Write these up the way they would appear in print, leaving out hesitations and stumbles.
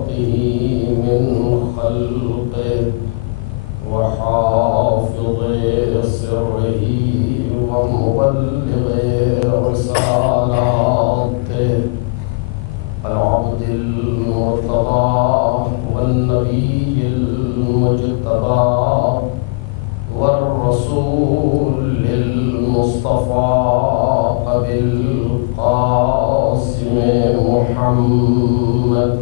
ذاته من خلقه وحافظ سره ومبلغ رسالاته العبد المرتضى والنبي المجتبى والرسول المصطفى أبي القاسم محمد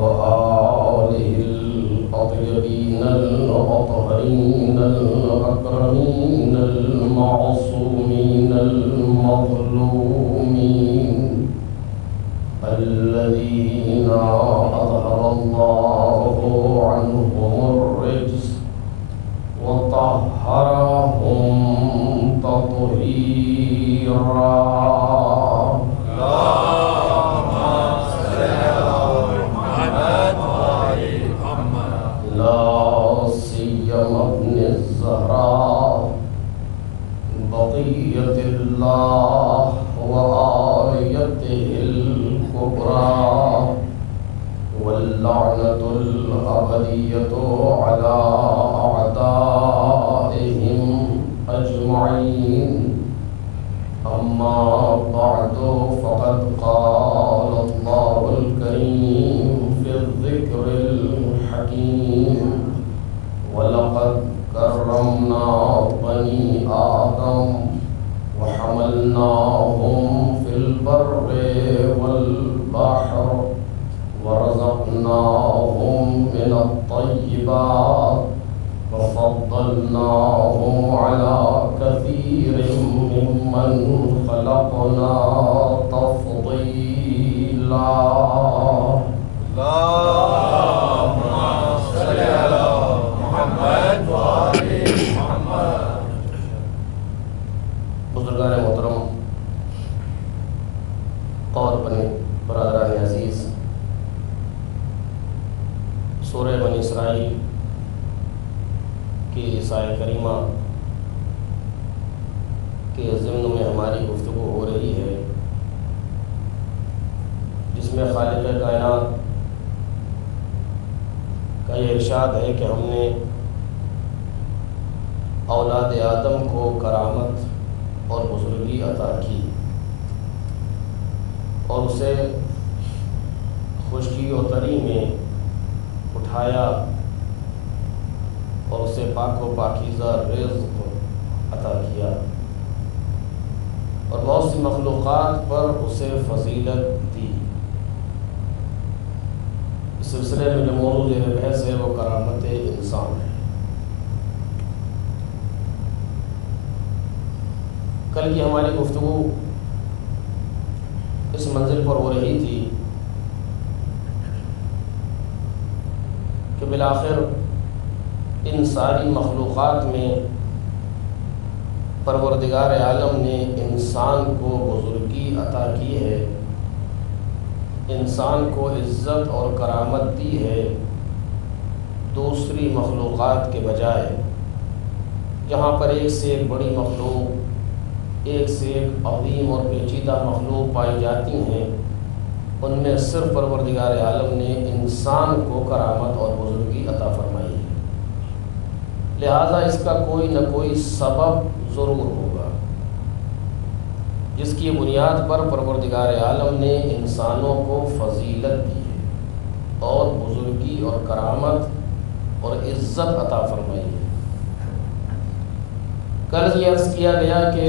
وآله الأطيبين الأطهرين الأكرمين المعصومين المظلومين الذين أظهر الله عنهم الرجس وطهرهم تطهيرا. لا سيما ابن الزهراء بقية الله وآيته الكبرى واللعنة الأبدية على أعدائهم أجمعين. أما بعد فقد قال الله الكريم في الذكر الحكيم ولقد كرمنا بني آدم وحملناهم في البر والبحر ورزقناهم من الطيبات وفضلناهم على كثير ممن خلقنا تفضيلا. بزرگان محترم اور برادران عزیز، سورہ بنی اسرائیل کی اس آیت کریمہ کے ضمن میں ہماری گفتگو ہو رہی ہے، جس میں خالق کائنات کا یہ ارشاد ہے کہ ہم نے اولاد آدم کو کرامت اور بزرگی عطا کی اور اسے خشکی و تری میں اٹھایا اور اسے پاک و پاکیزہ رزق عطا کیا اور بہت سی مخلوقات پر اسے فضیلت دی۔ اس سلسلے میں جو موضوع بحث ہے وہ کرامت انسان ہے۔ کل کی ہماری گفتگو اس منزل پر ہو رہی تھی کہ بالآخر ان ساری مخلوقات میں پروردگار عالم نے انسان کو بزرگی عطا کی ہے، انسان کو عزت اور کرامت دی ہے دوسری مخلوقات کے بجائے۔ جہاں پر ایک سے ایک بڑی مخلوق، ایک سے ایک عظیم اور پیچیدہ مخلوق پائی جاتی ہیں، ان میں صرف پروردگار عالم نے انسان کو کرامت اور بزرگی عطا فرمائی ہے، لہذا اس کا کوئی نہ کوئی سبب ضرور ہوگا جس کی بنیاد پر پروردگار عالم نے انسانوں کو فضیلت دی ہے اور بزرگی اور کرامت اور عزت عطا فرمائی ہے۔ کل یہ عرض کیا گیا کہ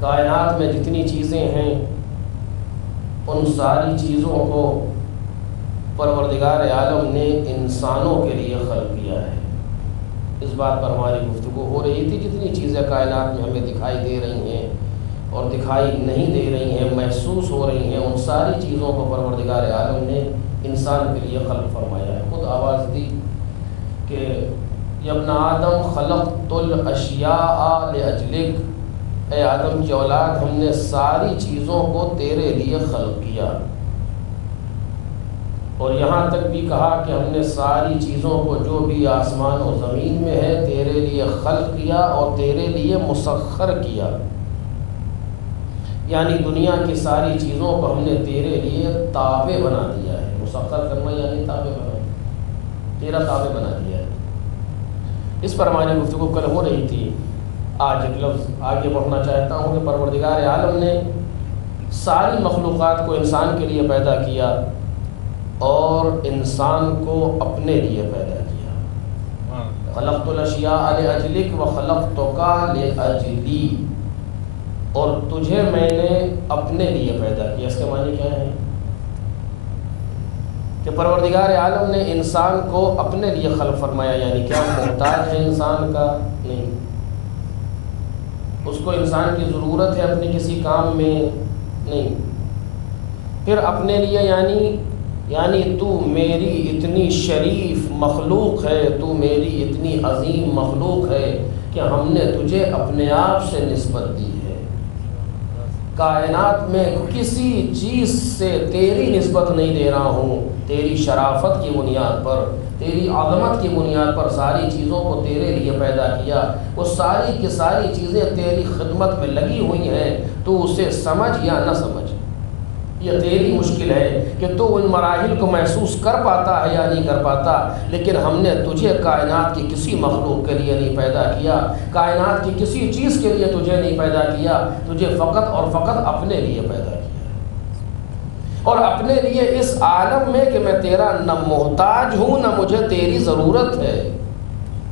کائنات میں جتنی چیزیں ہیں ان ساری چیزوں کو پروردگار عالم نے انسانوں کے لیے خلق کیا ہے۔ اس بات پر ہماری گفتگو ہو رہی تھی، جتنی چیزیں کائنات میں ہمیں دکھائی دے رہی ہیں اور دکھائی نہیں دے رہی ہیں، محسوس ہو رہی ہیں، ان ساری چیزوں کو پروردگار عالم نے انسان کے لیے خلق فرمایا ہے۔ خود آواز دی کہ یا ابن آدم خلقت الاشیاء لاجلک، اے آدم کی اولاد ہم نے ساری چیزوں کو تیرے لیے خلق کیا۔ اور یہاں تک بھی کہا کہ ہم نے ساری چیزوں کو جو بھی آسمان و زمین میں ہے تیرے لیے خلق کیا اور تیرے لیے مسخر کیا، یعنی دنیا کی ساری چیزوں کو ہم نے تیرے لیے تابع بنا دیا ہے۔ مسخر کرنا یعنی تابع بنا، تیرا تابع بنا دیا ہے۔ اس پر ہماری گفتگو کل ہو رہی تھی۔ آج ایک لفظ آگے بڑھنا چاہتا ہوں کہ پروردگار عالم نے ساری مخلوقات کو انسان کے لیے پیدا کیا اور انسان کو اپنے لیے پیدا کیا۔ خلقت الاشیاء لاجلک وخلقتک لاجلی، اور تجھے میں نے اپنے لیے پیدا کیا۔ اس کے معنی کیا ہے؟ کہ پروردگار عالم نے انسان کو اپنے لیے خلق فرمایا، یعنی کیا محتاج ہے انسان کا؟ نہیں۔ اس کو انسان کی ضرورت ہے اپنے کسی کام میں؟ نہیں۔ پھر اپنے لیے یعنی تو میری اتنی شریف مخلوق ہے، تو میری اتنی عظیم مخلوق ہے کہ ہم نے تجھے اپنے آپ سے نسبت دی ہے۔ کائنات میں کسی چیز سے تیری نسبت نہیں دے رہا ہوں، تیری شرافت کی بنیاد پر، تیری عظمت کی بنیاد پر ساری چیزوں کو تیرے لیے پیدا کیا۔ وہ ساری کی ساری چیزیں تیری خدمت میں لگی ہوئی ہیں، تو اسے سمجھ یا نہ سمجھ، یہ تیری مشکل ہے کہ تو ان مراحل کو محسوس کر پاتا ہے یا نہیں کر پاتا۔ لیکن ہم نے تجھے کائنات کی کسی مخلوق کے لیے نہیں پیدا کیا، کائنات کی کسی چیز کے لیے تجھے نہیں پیدا کیا، تجھے فقط اور فقط اپنے لیے پیدا کیا، اور اپنے لیے اس عالم میں کہ میں تیرا نہ محتاج ہوں نہ مجھے تیری ضرورت ہے۔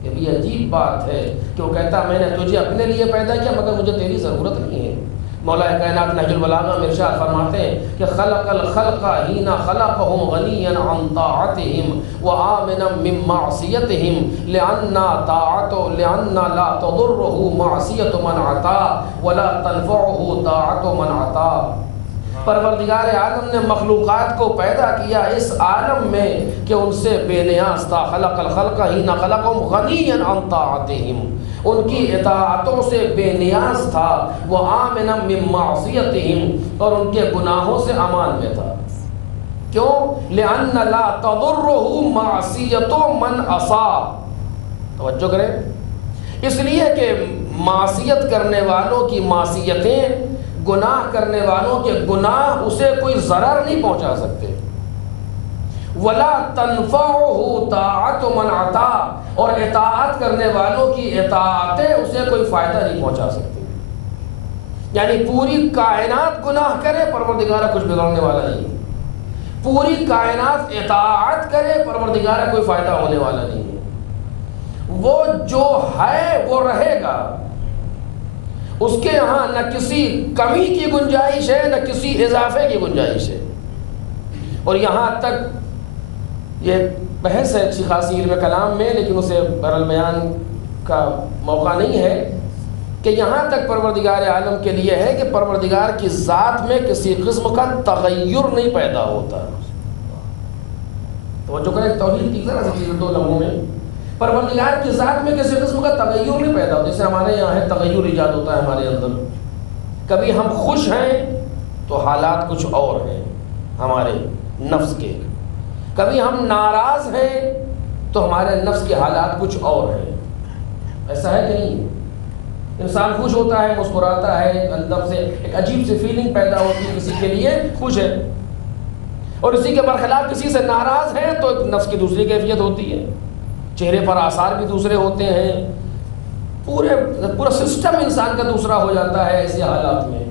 یہ بھی عجیب بات ہے کہ وہ کہتا میں نے تجھے اپنے لیے پیدا کیا مگر مجھے تیری ضرورت نہیں ہے۔ مولا کائنات نہج البلاغہ میں ارشاد فرماتے ہیں کہ خلق الخلق حین خلقهم غنیا عن طاعتهم وآمنا من معصیتهم لأن لا تضره معصیت من عطا ولا تنفعه طاعت من عطا۔ پروردگار عالم نے مخلوقات کو پیدا کیا اس عالم میں کہ ان سے بے نیاز تھا۔ خلق الخلق حین خلقهم غنیا عن طاعتهم، ان کی اطاعتوں سے بے نیاز تھا، وہ آمنا من معصیتہم، اور ان کے گناہوں سے امان میں تھا۔ کیوں؟ لأن لا تضرہ معصیت من عصا۔ توجہ کریں، اس لیے کہ معصیت کرنے والوں کی معصیتیں، گناہ کرنے والوں کے گناہ اسے کوئی ضرر نہیں پہنچا سکتے۔ ولا تنفعہ طاعت من عطا، اور اطاعت کرنے والوں کی اطاعتیں اسے کوئی فائدہ نہیں پہنچا سکتی۔ یعنی پوری کائنات گناہ کرے پروردگارہ کچھ بگڑنے والا نہیں ہے، پوری کائنات اطاعت کرے پروردگارہ کوئی فائدہ ہونے والا نہیں ہے۔ وہ جو ہے وہ رہے گا، اس کے یہاں نہ کسی کمی کی گنجائش ہے نہ کسی اضافے کی گنجائش ہے۔ اور یہاں تک یہ بحث ہے اچھی خاصی علم کلام میں، لیکن اسے برال بیان کا موقع نہیں ہے، کہ یہاں تک پروردگار عالم کے لیے ہے کہ پروردگار کی ذات میں کسی قسم کا تغیر نہیں پیدا ہوتا۔ توجہ کریں، توحید کی ذرا سی چیزیں دو لمحوں میں، پروردگار کی ذات میں کسی قسم کا تغیر نہیں پیدا ہوتا۔ جیسے ہمارے یہاں ہے تغیر ایجاد ہوتا ہے ہمارے اندر، کبھی ہم خوش ہیں تو حالات کچھ اور ہیں ہمارے نفس کے، کبھی ہم ناراض ہیں تو ہمارے نفس کے حالات کچھ اور ہیں۔ ایسا ہے کہ نہیں؟ انسان خوش ہوتا ہے، مسکراتا ہے، اندر سے ایک عجیب سی فیلنگ پیدا ہوتی ہے، کسی کے لیے خوش ہے، اور اسی کے برخلاف کسی سے ناراض ہے تو ایک نفس کی دوسری کیفیت ہوتی ہے، چہرے پر آثار بھی دوسرے ہوتے ہیں، پورا سسٹم انسان کا دوسرا ہو جاتا ہے ایسے حالات میں۔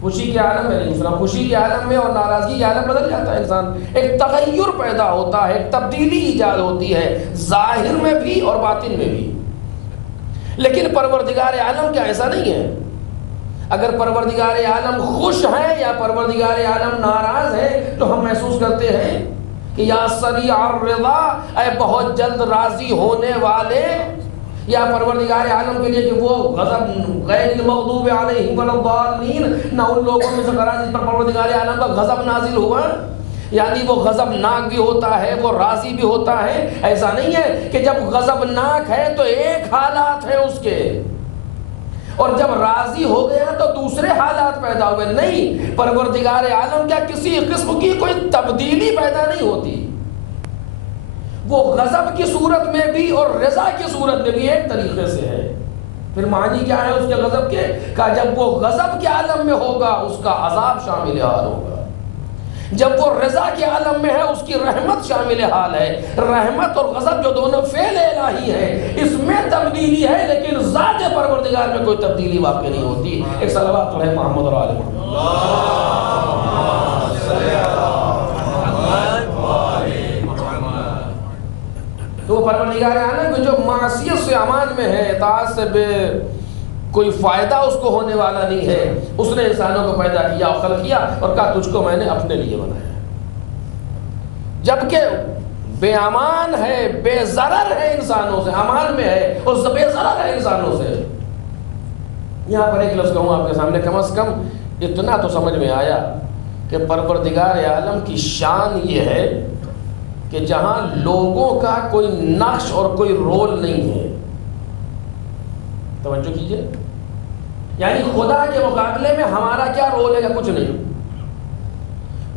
خوشی کے عالم میں دوسرا، خوشی کے عالم میں اور ناراضگی کے عالم بدل جاتا ہے انسان، ایک تغیر پیدا ہوتا ہے، ایک تبدیلی ایجاد ہوتی ہے، ظاہر میں بھی اور باطن میں بھی۔ لیکن پروردگار عالم کیا ایسا نہیں ہے؟ اگر پروردگار عالم خوش ہے یا پروردگار عالم ناراض ہے تو ہم محسوس کرتے ہیں کہ یا سریع الرضا، اے بہت جلد راضی ہونے والے، یا پروردگار عالم کے لیے کہ وہ غضب غیر المغضوب علیہم ولا الضالین، نہ ان لوگوں میں سے قرار جس پر پروردگار عالم کا غضب نازل ہوا، یعنی وہ غضب ناک بھی ہوتا ہے، وہ راضی بھی ہوتا ہے۔ ایسا نہیں ہے کہ جب غضب ناک ہے تو ایک حالات ہے اس کے، اور جب راضی ہو گیا تو دوسرے دوسرے حالات پیدا ہوئے. نہیں، پروردگار عالم کیا کسی قسم کی کوئی تبدیلی پیدا نہیں ہوتی. وہ غضب کی صورت میں بھی اور رضا کی صورت میں بھی ایک طریقے سے ہے. پھر معنی کیا ہے اس کے غضب کے؟ کہ جب وہ غضب کے عالم میں ہوگا اس کا عذاب شامل حال ہوگا. جب وہ رضا کے عالم میں ہے اس کی رحمت شامل حال ہے. رحمت اور غضب جو دونوں فعل الہی ہیں اس میں تبدیلی ہے، لیکن ذات پروردگار میں کوئی تبدیلی واقع نہیں ہوتی. ایک صلوات پڑھیں محمد اور آل محمد. تو پروردگار عالم کہ جو معصیت سے امان میں ہے، اطاعت سے بے کوئی فائدہ اس کو ہونے والا نہیں ہے، اس نے انسانوں کو پیدا کیا اور خلق کیا اور کہا تجھ کو میں نے اپنے لیے بنایا. جبکہ بے امان ہے، بے ضرر ہے انسانوں سے، امان میں ہے اور بے ضرر ہے انسانوں سے. یہاں پر ایک لفظ کہوں آپ کے سامنے، کم از کم اتنا تو سمجھ میں آیا کہ پروردگار عالم کی شان یہ ہے کہ جہاں لوگوں کا کوئی نقش اور کوئی رول نہیں ہے. توجہ کیجئے، یعنی خدا کے مقابلے میں ہمارا کیا رول ہے؟ کچھ نہیں.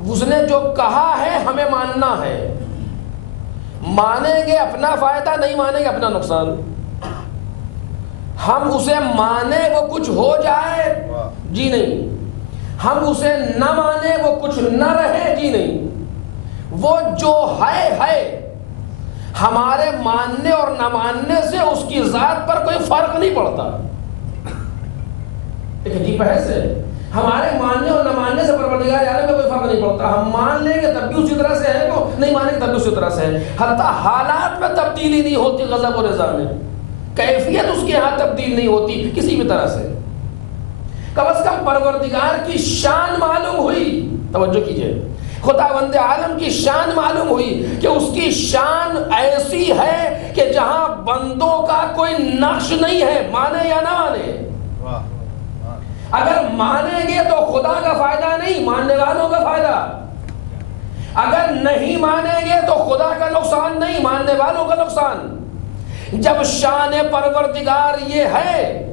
اس نے جو کہا ہے ہمیں ماننا ہے. مانیں گے اپنا فائدہ، نہیں مانیں گے اپنا نقصان. ہم اسے مانیں وہ کچھ ہو جائے، جی نہیں. ہم اسے نہ مانیں وہ کچھ نہ رہے، جی نہیں. وہ جو ہے ہمارے ماننے اور نہ ماننے سے اس کی ذات پر کوئی فرق نہیں پڑتا. ایک عجیب بحث ہے. ہمارے ماننے اور نہ ماننے سے پروردگار عالم میں کوئی فرق نہیں پڑتا. ہم مان لیں گے تب بھی اسی طرح سے ہے، وہ نہیں مانیں گے تب بھی اسی طرح سے ہے. حتیٰ حالات میں تبدیلی نہیں ہوتی. غضب و رضا میں کیفیت اس کے ہاں تبدیل نہیں ہوتی کسی بھی طرح سے. کم از کم پروردگار کی شان معلوم ہوئی. توجہ کیجئے، خداوند عالم کی شان معلوم ہوئی کہ اس کی شان ایسی ہے کہ جہاں بندوں کا کوئی نقش نہیں ہے، مانے یا نہ مانے. اگر مانیں گے تو خدا کا فائدہ نہیں، ماننے والوں کا فائدہ. اگر نہیں مانیں گے تو خدا کا نقصان نہیں، ماننے والوں کا نقصان. جب شان پروردگار یہ ہے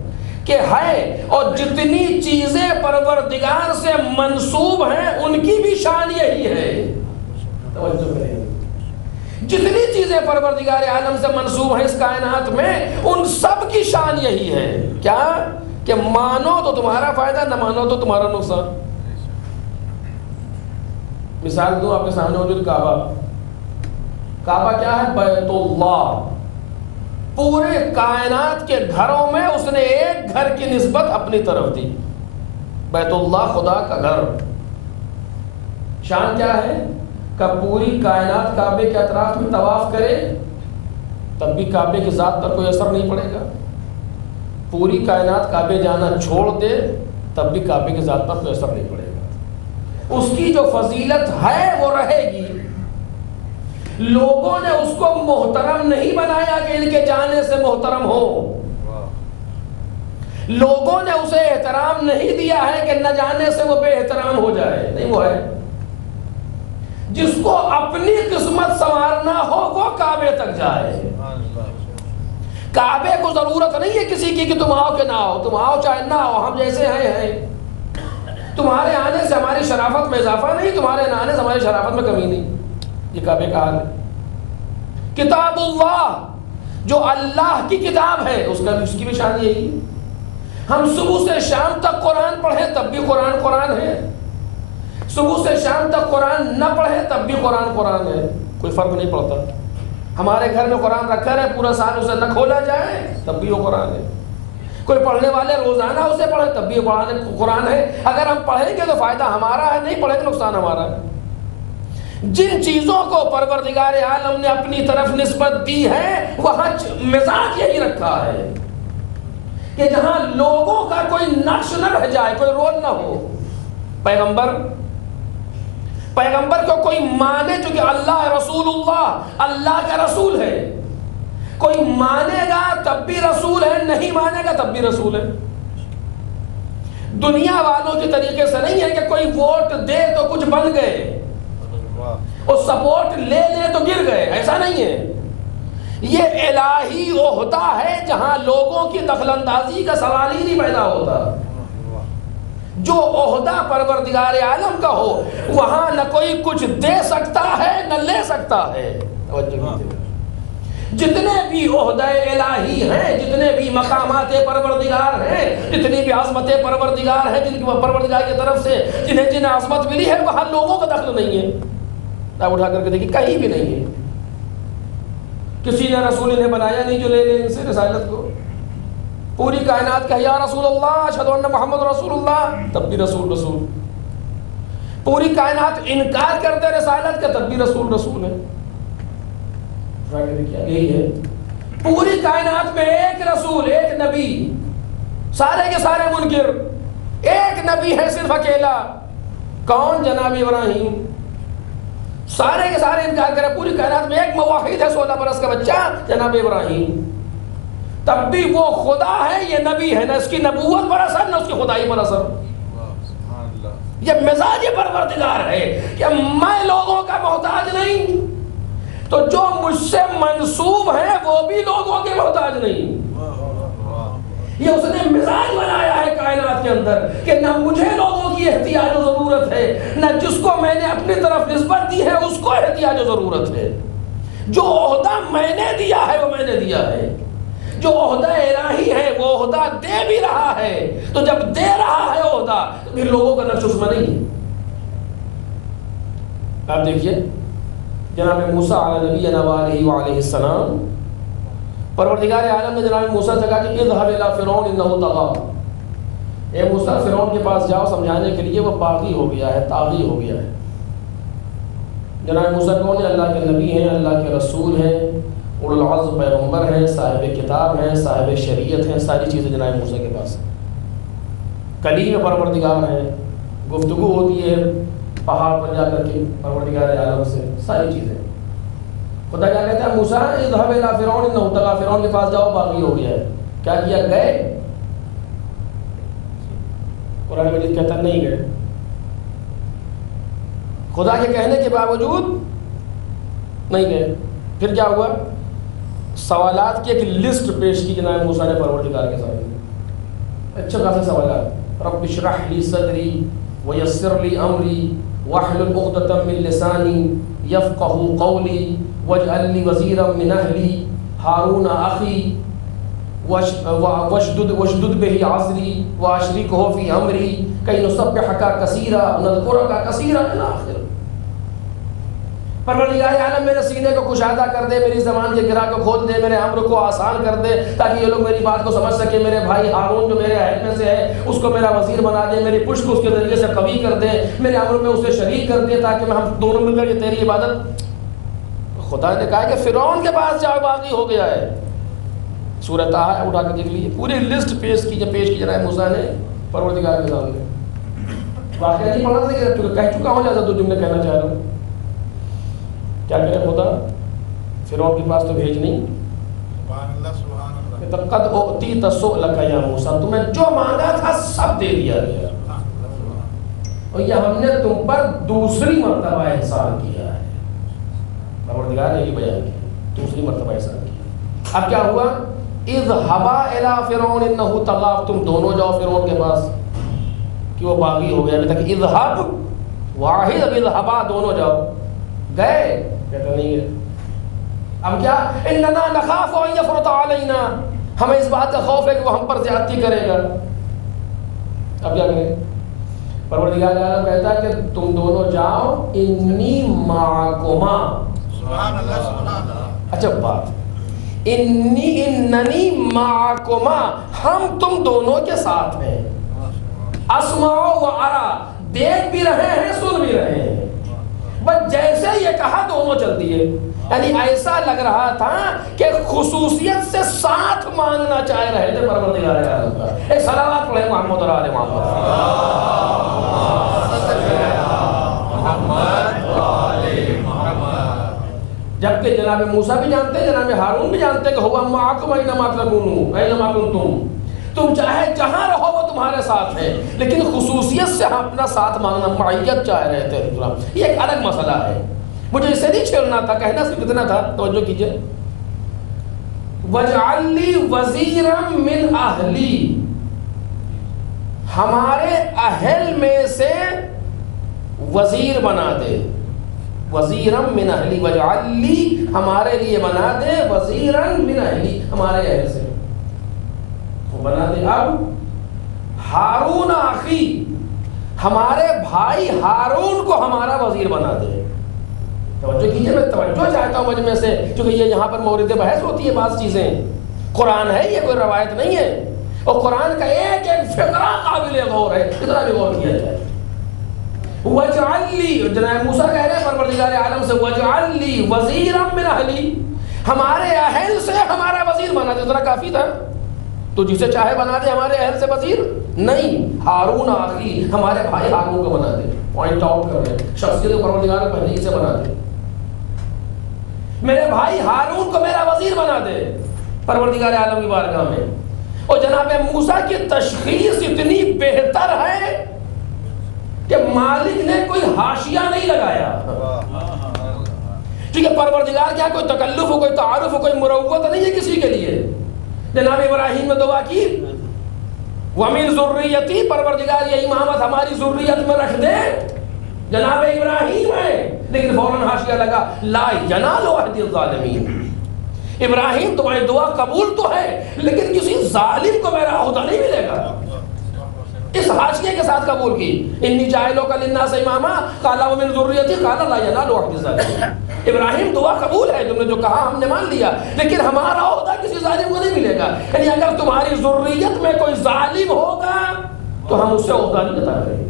کہ ہے، اور جتنی چیزیں پروردگار سے منسوب ہیں ان کی بھی شان یہی ہے. توجہ کریں، جتنی چیزیں پروردگار عالم سے منسوب ہیں اس کائنات میں ان سب کی شان یہی ہے. کیا؟ کہ مانو تو تمہارا فائدہ، نہ مانو تو تمہارا نقصان. مثال دوں آپ کے سامنے موجود کعبہ. کعبہ کیا ہے؟ بیت اللہ. پورے کائنات کے گھروں میں اس نے ایک گھر کی نسبت اپنی طرف دی. بیت اللہ خدا کا گھر. شان کیا ہے؟ کہ پوری کائنات کعبے کے اطراف میں طواف کرے تب بھی کعبے کی ذات پر کوئی اثر نہیں پڑے گا. پوری کائنات کعبے جانا چھوڑ دے تب بھی کعبے کی ذات پر کوئی اثر نہیں پڑے گا. اس کی جو فضیلت ہے وہ رہے گی. لوگوں نے اس کو محترم نہیں بنایا کہ ان کے جانے سے محترم ہو. لوگوں نے اسے احترام نہیں دیا ہے کہ نہ جانے سے وہ بے احترام ہو جائے. نہیں، وہ ہے جس کو اپنی قسمت سنوارنا ہو وہ کعبے تک جائے. کعبے کو ضرورت نہیں ہے کسی کی کہ تم آؤ کہ نہ آؤ. تم آؤ چاہے نہ آؤ، ہم جیسے ہیں. تمہارے آنے سے ہماری شرافت میں اضافہ نہیں، تمہارے نہ آنے سے ہماری شرافت میں کمی نہیں. یہ کعبے کا حال ہے. کتاب اللہ جو اللہ کی کتاب ہے اس کی بھی شان یہی. ہم صبح سے شام تک قرآن پڑھیں تب بھی قرآن ہے. صبح سے شام تک قرآن نہ پڑھیں تب بھی قرآن ہے. کوئی فرق نہیں پڑتا. ہمارے گھر میں قرآن رکھا رہے پورا سال اسے نہ کھولا جائے تب بھی وہ قرآن ہے. کوئی پڑھنے والے روزانہ اسے پڑھے تب بھی قرآن ہے. اگر ہم پڑھیں گے تو فائدہ ہمارا ہے، نہیں پڑھیں گے نقصان ہمارا ہے. جن چیزوں کو پروردگار عالم نے اپنی طرف نسبت دی ہے وہاں مزاج یہی رکھا ہے کہ جہاں لوگوں کا کوئی نقش نہ رہ جائے، کوئی رول نہ ہو. پیغمبر کو کوئی مانے چونکہ اللہ رسول اللہ کا رسول ہے. کوئی مانے گا تب بھی رسول ہے، نہیں مانے گا تب بھی رسول ہے. دنیا والوں کے طریقے سے نہیں ہے کہ کوئی ووٹ دے تو کچھ بن گئے اور سپورٹ لے لے تو گر گئے. ایسا نہیں ہے. یہ الہی عہدہ ہے جہاں لوگوں کی دخل اندازی کا سوال ہی نہیں پیدا ہوتا. جو عہدہ پروردگار عالم کا ہو وہاں نہ کوئی کچھ دے سکتا ہے نہ لے سکتا ہے. جتنے بھی عہدہ الہی ہیں، جتنے بھی مقامات پروردگار ہیں، جتنی بھی عظمت پروردگار ہیں، جن کی پروردگار کی طرف سے جنہیں جن عظمت ملی ہے، وہاں لوگوں کا دخل نہیں ہے. آپ اٹھا کر کے دیکھیں کہیں بھی نہیں ہے. کسی نے رسول انہیں بنایا نہیں جو لے لے ان سے رسالت کو. پوری کائنات کہ یا رسول اللہ اشہد ان محمد رسول اللہ، تب بھی رسول رسول. پوری کائنات انکار کرتے رسالت کا، تب بھی رسول رسول ہے. یہی ہے پوری کائنات میں ایک رسول، ایک نبی، سارے کے سارے منکر. ایک نبی ہے صرف اکیلا، کون؟ جناب ابراہیم. سارے کے سارے انکار کرے. پوری کائنات میں ایک موحد ہے 16 برس کا بچہ، جناب ابراہیم. تب بھی وہ خدا ہے، یہ نبی ہے. نہ اس کی نبوت پر اثر نہ اس کی خدائی پر اثر. یہ مزاج پروردگار ہے کہ میں لوگوں کا محتاج نہیں، تو جو مجھ سے منسوب ہیں وہ بھی لوگوں کے محتاج نہیں. یہ اس نے مزاج بنایا ہے کائنات کے اندر کہ نہ مجھے لوگوں کی احتیاج و ضرورت ہے، نہ جس کو میں نے اپنی طرف نسبت دی ہے اس کو احتیاج و ضرورت ہے. جو عہدہ میں نے دیا ہے وہ میں نے دیا ہے. جو عہدہ الہی ہے وہ عہدہ دے بھی رہا ہے. تو جب دے رہا ہے عہدہ تو پھر لوگوں کا نقش اس میں نہیں ہے. آپ دیکھیے جناب موسیٰ علیہ نبینا وعلیہ السلام، پروردگار عالم نے جناب موسیٰ سے کہا کہ اذهب الى فرعون انه طغى. اے موسیٰ فرعون کے پاس جاؤ سمجھانے کے لیے، وہ باغی ہو گیا ہے، طاغی ہو گیا ہے. جناب موسیٰ کون ہے؟ اللہ کے نبی ہیں، اللہ کے رسول ہیں، اولو العزم پیغمبر ہیں، صاحب کتاب ہیں، صاحب شریعت ہیں. ساری چیزیں جناب موسیٰ کے پاس. کلیم پروردگار ہیں، گفتگو ہوتی ہے پہاڑ پر جا کر کے پروردگار عالم سے، ساری چیزیں. خدا کیا کہتا ہے؟ موسیٰ اذهب الى فرعون انه طغى. فرعون کے پاس جاؤ، باغی ہو گیا ہے. کیا کیا؟ گئے؟ قرآن مجید کہتا ہے نہیں گئے. خدا کے کہنے کے باوجود نہیں گئے. پھر کیا ہوا؟ سوالات کی ایک لسٹ پیش کی جناب موسیٰ نے پروردگار کے سامنے. اچھا خاصے سوالات. رب اشرح لی صدری ویسر لی امری واحلل عقدۃ من لسانی یفقهوا قولی واجعل لی وزیرا من اہلی ہارون اخی واشدد به عذری واشرکہ فی امری کی نسبحک کثیرا ونذکرک کثیرا الی آخر. پروردگار عالم میرے سینے کو کشادہ کر دے، میری زبان کے گرہ کو کھول دے، میرے امر کو آسان کر دے تاکہ یہ لوگ میری بات کو سمجھ سکے. میرے بھائی ہارون جو میرے اہل میں سے ہے اس کو میرا وزیر بنا دے، میری پشت کو اس کے ذریعے سے قوی کر دے، میرے امر میں اسے شریک کر دے تاکہ ہم دونوں مل کر کے تیری عبادت. خدا نے کہا کہ فرعون کے پاس جاؤ، باغی ہو گیا ہے. سورۃ طٰہٰ اٹھا کے دیکھ لیجیے، پوری لسٹ پیش کی جناب موسیٰ نے پروردگار کے سامنے. واقعہ نہیں پڑھا تھا کہ کہہ چکا ہوں، لہٰذا دو جملے کہنا چاہ رہا ہوں. کیا کرے خدا؟ فرعون کے پاس تو بھیج نہیں. قد اعطیت سؤلک یا موسیٰ، تمہیں جو مانگا تھا سب دے دیا گیا، اور یہ ہم نے تم پر دوسری مرتبہ احسان کیا ہے. پروردگار نے یہ بیان کیا، دوسری مرتبہ احسان کیا. اب کیا ہوا؟ اذهبا الی فرعون انه طغى. تم دونوں جاؤ فرعون کے پاس کہ وہ باغی ہو گیا. ابھی تک اذهب واحد، اب اذهبا دونوں جاؤ. گئے؟ کہتا نہیں گئے. اب کیا؟ اننا نخاف ان یفرط علینا، ہمیں اس بات کا خوف ہے کہ وہ ہم پر زیادتی کرے گا. اب کیا کریں؟ پروردگار عالم کہتا ہے کہ تم دونوں جاؤ، انی معکما. سبحان اللہ سبحان اللہ. اچھا بات، اننی معکما، ہم تم دونوں کے ساتھ ہیں. اسمع و ارا، دیکھ بھی رہے ہیں سن بھی رہے ہیں. بس جیسے یہ کہا دونوں چل دیے. یعنی ایسا لگ رہا تھا کہ خصوصیت سے ساتھ مانگنا چاہ رہے تھے پروردگار عالم کا. ایک صلوات پڑھیں محمد اور آل محمد. جبکہ جناب موسیٰ بھی جانتے ہیں، جناب ہارون بھی جانتے ہیں کہ ہوا معکم اینما تکونوا اینما کنتم، تم چاہے جہاں رہو وہ تمہارے ساتھ ہے. لیکن خصوصیت سے ہم اپنا ساتھ مانگنا، معیت چاہ رہے تھے. یہ ایک الگ مسئلہ ہے، مجھے اسے نہیں چھیڑنا تھا، کہنا صرف اتنا تھا. توجہ کیجئے. وَاجْعَلْ لِي وَزِيرًا مِّنْ أَهْلِي، ہمارے اہل میں سے وزیر بنا دے، وزیرم من اہلی وجعل لی، ہمارے لیے بنا دے وزیرن من اہلی، ہمارے اہل سے وہ بنا دے۔ اب ہارون اخی، ہمارے بھائی ہارون کو ہمارا وزیر بنا دے۔ توجہ کیجئے، میں توجہ چاہتا ہوں مجمع سے، کیونکہ یہ یہاں پر مورد بحث ہوتی ہے بعض چیزیں، قرآن ہے، یہ کوئی روایت نہیں ہے، اور قرآن کا ایک ایک فقرہ قابل غور ہے، اتنا بھی غور کیا جائے۔ وَاجْعَلْ لِي، جناب موسیٰ کہہ رہے ہیں پروردگار عالم سے، وَاجْعَلْ لِي وَزِيرًا مِنْ أَهْلِي، ہمارے اہل سے ہمارا وزیر بنا دے۔ اتنا کافی تھا، تو جسے چاہے بنا دے ہمارے اہل سے وزیر، نہیں، ہارون اخی، ہمارے بھائی ہارون کو بنا دے۔ پوائنٹ آؤٹ کر رہے ہیں، شخصیت پروردگار پہلے ہی سے بنا دے، میرے بھائی ہارون کو میرا وزیر بنا دے پروردگار عالم کی بارگاہ میں۔ اور جناب موسیٰ کی تشخیص اتنی بہتر ہے کہ مالک نے کوئی حاشیہ نہیں لگایا، کیونکہ پروردگار کیا کوئی تکلف ہو، کوئی تعارف ہو، کوئی مروت نہیں ہے کسی کے لیے۔ جناب ابراہیم نے دعا کی وَمِن ذُرِّيَّتِي، پروردگار یہ امامت ہماری ذریت میں رکھ دے۔ جناب ابراہیم ہے، لیکن فوراً حاشیہ لگا لا ینال عہد الظالمین، ابراہیم تمہاری دعا قبول تو ہے لیکن کسی ظالم کو میرا عہدہ نہیں ملے گا۔ اس حاشیے کے ساتھ قبول کی، انی جاعلک للناس اماما قال ومن ذریتی قال لا ینال عہد الظالمین۔ ابراہیم دعا قبول ہے، تم نے جو کہا ہم نے مان لیا، لیکن ہمارا عہدہ کسی ظالم کو نہیں ملے گا۔ یعنی اگر تمہاری ذریت میں کوئی ظالم ہوگا تو ہم اس سے عہدہ نہیں عطا کریں گے۔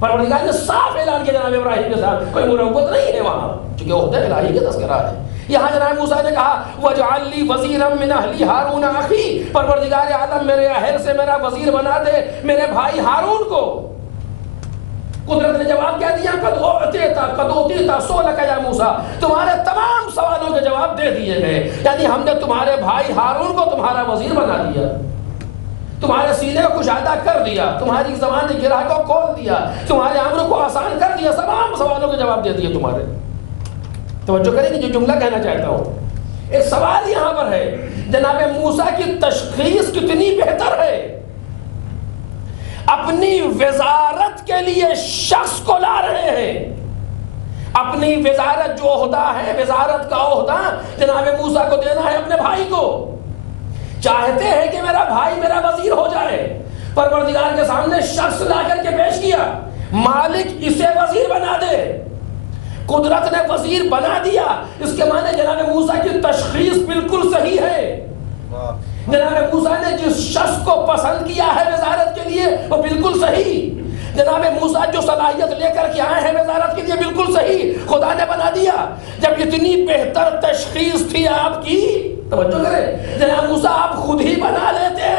پروردگار نے صاف اعلان کیا جناب ابراہیم کے ساتھ، کوئی مروت نہیں ہے وہاں، چونکہ عہدہ الہی کا تذکرہ ہے۔ یہاں جناب موسیٰ نے کہا وَاجْعَلْ لِي وَزِيرًا مِنْ أَهْلِي هَارُونَ أَخِي، پروردگار عالم میرے اہل سے میرا وزیر بنا دے میرے بھائی ہارون کو۔ قدرت نے جواب کیا دیا، قد اوتیت سؤلک یا موسیٰ، تمہارے تمام سوالوں کے جواب دے دیے گئے، یعنی ہم نے تمہارے بھائی ہارون کو تمہارا وزیر بنا دیا، تمہارے سینے کو کشادہ کر دیا، تمہاری زبان گرہ کو کھول دیا، تمہارے امر کو آسان کر دیا، تمام سوالوں کے جواب دے دیے تمہارے۔ توجہ کریں کہ جو جملہ کہنا چاہتا ہوں، ایک سوال یہاں پر ہے، جناب موسیٰ کی تشخیص کتنی بہتر ہے، اپنی وزارت کے لیے شخص کو لا رہے ہیں، اپنی وزارت جو عہدہ ہے، وزارت کا عہدہ جناب موسیٰ کو دینا ہے اپنے بھائی کو، چاہتے ہیں کہ میرا بھائی میرا وزیر ہو جائے، پروردگار کے سامنے شخص لا کر کے پیش کیا، مالک اسے وزیر بنا دے، قدرت نے وزیر بنا دیا، اس کے معنی جناب موسیٰ کی تشخیص بالکل صحیح ہے۔ جناب موسیٰ نے جس شخص کو پسند کیا ہے وزارت کے لیے وہ بالکل صحیح، جناب موسیٰ جو صلاحیت لے کر کے آئے ہیں وزارت کے لیے بالکل صحیح، خدا نے بنا دیا۔ جب اتنی بہتر تشخیص تھی آپ کی، توجہ کریں، جناب موسیٰ آپ خود ہی بنا لیتے۔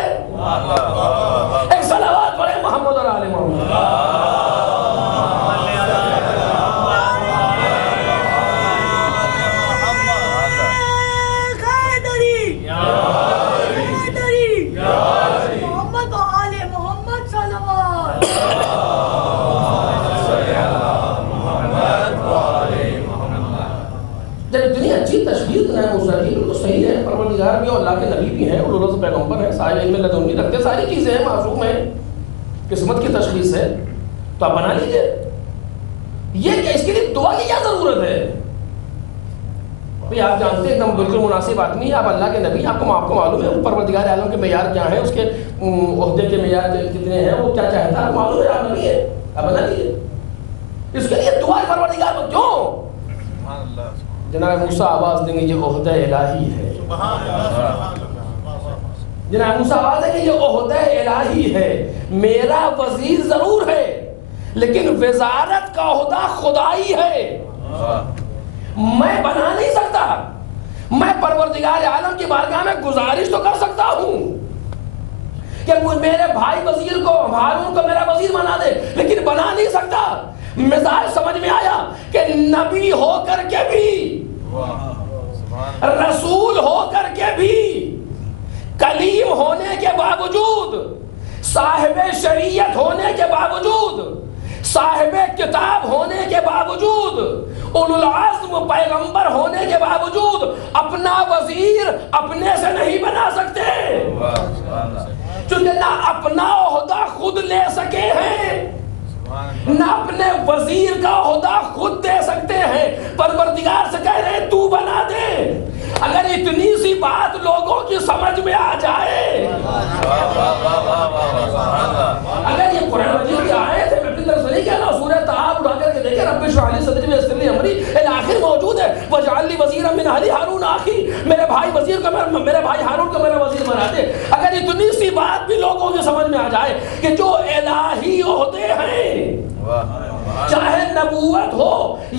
ایک صلوات پڑھیں محمد اور آل محمد۔ صحیح ہے، پروردگار بھی اور اللہ کے نبی بھی ہیں، اولو العزم پیغمبر ہیں، سارے علم لدنی رکھتے، ساری چیزیں ہیں، معصوم ہیں، قسمت کی تشخیص ہے، تو آپ بنا لیجئے۔ یہ کہ اس کے لیے دعا کی کیا ضرورت ہے؟ آپ جانتے ہیں ایک دم بالکل مناسب آدمی ہے، آپ اللہ کے نبی، آپ کو معلوم ہے پروردگار عالم کے معیار کیا ہیں، اس کے عہدے کے معیار کتنے ہیں، وہ کیا چاہتا ہے معلوم ہے، آپ نبی ہے، آپ بنا لیجئے۔ اس کے لیے دعا پروردگار کو کیوں؟ جناب موسیٰ آواز دیں گے یہ عہدہ الہی ہے، جناب موسیٰ آواز دیں گے یہ عہدہ الہی ہے، میرا وزیر ضرور ہے لیکن وزارت کا عہدہ خدائی ہے، میں بنا نہیں سکتا۔ میں پروردگار عالم کی بارگاہ میں گزارش تو کر سکتا ہوں کہ میرے بھائی وزیر کو، ہارون کو میرا وزیر بنا دے، لیکن بنا نہیں سکتا۔ مثال سمجھ میں آیا کہ نبی ہو کر کے بھی، رسول ہو کر کے بھی، کلیم ہونے کے باوجود، صاحب شریعت ہونے کے باوجود، صاحب کتاب ہونے کے باوجود، اولو العزم پیغمبر ہونے کے باوجود اپنا وزیر اپنے سے نہیں بنا سکتے، چونکہ نہ اپنا عہدہ خود خود لے سکے ہیں، نہ اپنے وزیر کا عہدہ خود دے سکتے ہیں، پروردگار سے کہہ رہے ہیں تو بنا دے۔ اگر اتنی سی بات لوگوں کی سمجھ میں آ جائے، اگر یہ قرآن مجید کی آیت ہے، میں اپنی طرف سے نہیں کہہ رہا، سورہ طٰہٰ اٹھا کر کے دیکھیں، رب اشرح لی صدری ویسر لی امری الآخر موجود ہے، وَاجْعَلْ لِي وَزِيرًا مِّنْ أَهْلِي ہارون اخی، میرے بھائی ہارون کو میرا وزیر بنا دے۔ اگر اتنی سی بات بھی لوگوں کی سمجھ میں آ جائے کہ جو الہی عہدے ہیں، چاہے نبوت ہو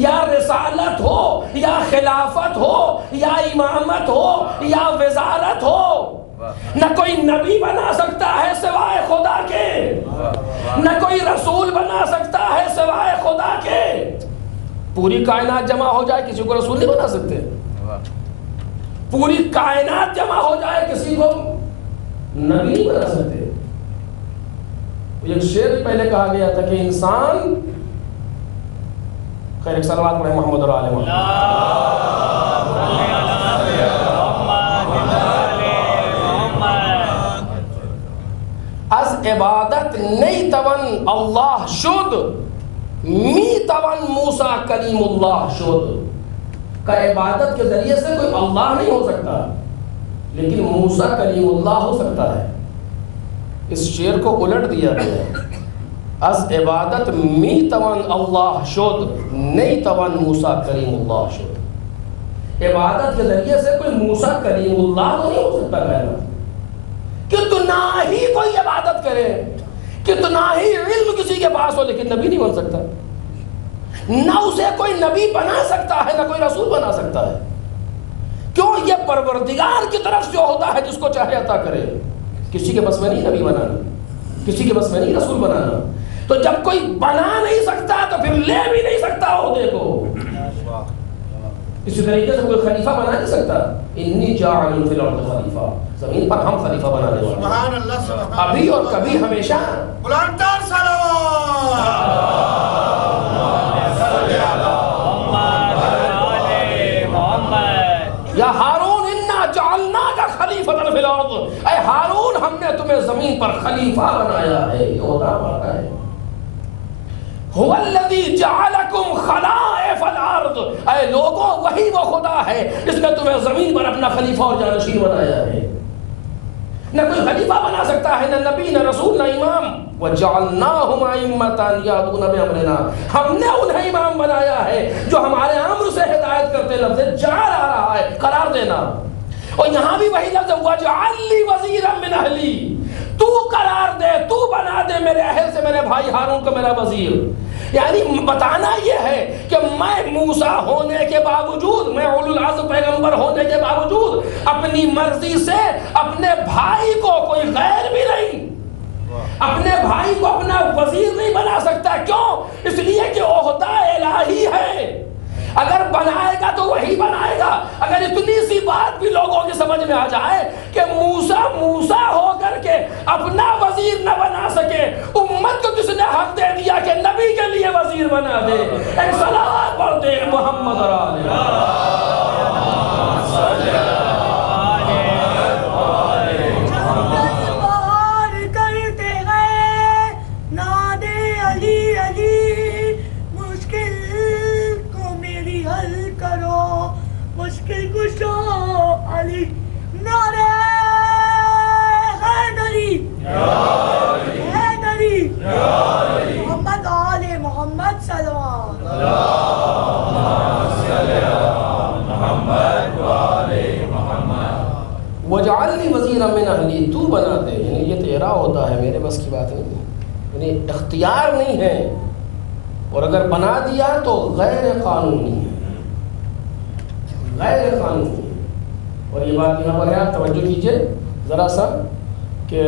یا رسالت ہو یا خلافت ہو یا امامت ہو یا وزارت ہو، نہ کوئی نبی بنا سکتا ہے سوائے خدا کے، نہ کوئی رسول بنا سکتا ہے سوائے خدا کے۔ پوری کائنات جمع ہو جائے کسی کو رسول نہیں بنا سکتے، پوری کائنات جمع ہو جائے کسی کو نبی نہیں بنا سکتے۔ ایک شعر پہلے کہا گیا تھا کہ انسان، خیر ایک صلوات پڑھیں محمد اور آل محمد، از عبادت نہیں توان اللہ شد، می توان موسیٰ کلیم اللہ شد۔ کہ عبادت کے ذریعے سے کوئی اللہ نہیں ہو سکتا، لیکن موسیٰ کلیم اللہ ہو سکتا ہے۔ اس شعر کو الٹ دیا گیا ہے، از عبادت می توان اللہ شد، نہیں توان موسیٰ کلیم اللہ شد۔ عبادت کے ذریعے سے کوئی موسیٰ کلیم اللہ تو نہیں ہو سکتا کائنات۔ کتنا ہی کوئی عبادت کرے، کتنا ہی علم کسی کے پاس ہو، لیکن نبی نہیں بن سکتا۔ نہ اسے کوئی نبی بنا سکتا ہے، نہ کوئی رسول بنا سکتا ہے۔ کیوں؟ یہ پروردگار کی طرف سے ہوتا ہے، جس کو چاہے عطا کرے۔ کسی کے بس میں نہیں نبی بنانا، کسی کے بس میں نہیں رسول بنانا۔ تو جب کوئی بنا نہیں سکتا تو پھر لے بھی نہیں سکتا عہدے کو۔ اسی طریقے سے کوئی خلیفہ بنا نہیں سکتا، انی جاعل فی الارض خلیفہ، زمین پر ہم خلیفہ بنانے والے، سبحان اللہ، سبحان اللہ، ابھی اور کبھی ہمیشہ۔ بلندتر یا ہارون انا جعلناک خلیفۃ فی الارض، اے ہارون ہم نے تمہیں زمین پر خلیفہ بنایا ہے۔ یہ ہوتا ہے هو الذی جعلکم خلائف الارض، اے لوگوں وہی وہ خدا ہے جس نے تمہیں زمین پر اپنا خلیفہ اور جانشین بنایا ہے۔ نہ کوئی خلیفہ بنا سکتا ہے، نہ نبی، نہ رسول، نہ امام۔ وَجَعَلْنَاهُمْ أَئِمَّةً يَهْدُونَ بِأَمْرِنَا، ہم نے انہیں امام بنایا ہے جو ہمارے امر سے ہدایت کرتے۔ لفظ جعل آ رہا ہے، قرار دینا، اور یہاں بھی وہی لفظ وَاجْعَلْ لِي وَزِيرًا مِّنْ أَهْلِي، تو قرار دے، تو بنا دے میرے اہل سے میرے بھائی ہارون کو میرا وزیر۔ یعنی بتانا یہ ہے کہ میں موسیٰ ہونے کے باوجود، میں اولو العزم پیغمبر ہونے کے باوجود اپنی مرضی سے اپنے بھائی کو، کوئی غیر بھی نہیں، اپنے بھائی کو اپنا وزیر نہیں بنا سکتا۔ کیوں؟ اس لیے کہ عہدہ الہی ہے، اگر بنائے گا تو وہی بنائے گا۔ اگر اتنی سی بات بھی لوگوں کی سمجھ میں آ جائے کہ موسیٰ ہو کر کے اپنا وزیر نہ بنا سکے، امت کو کس نے حق دے دیا کہ نبی کے لیے وزیر بنا دے؟ ایک صلوات پڑھ دے محمد اور آل مشکل کشا علی نعرہ حیدری، حیدری محمد آل محمد صلوات وَاجْعَلْ لِي وَزِيرًا مِّنْ أَهْلِي، تو بنا دے۔ یعنی یہ تیرا ہوتا ہے، میرے بس کی بات نہیں ہے، یعنی اختیار نہیں ہے، اور اگر بنا دیا تو غیر قانونی ہے، غیر قانونی ہے۔ اور یہ بات یہاں پر ہے، آپ توجہ کیجئے ذرا سا کہ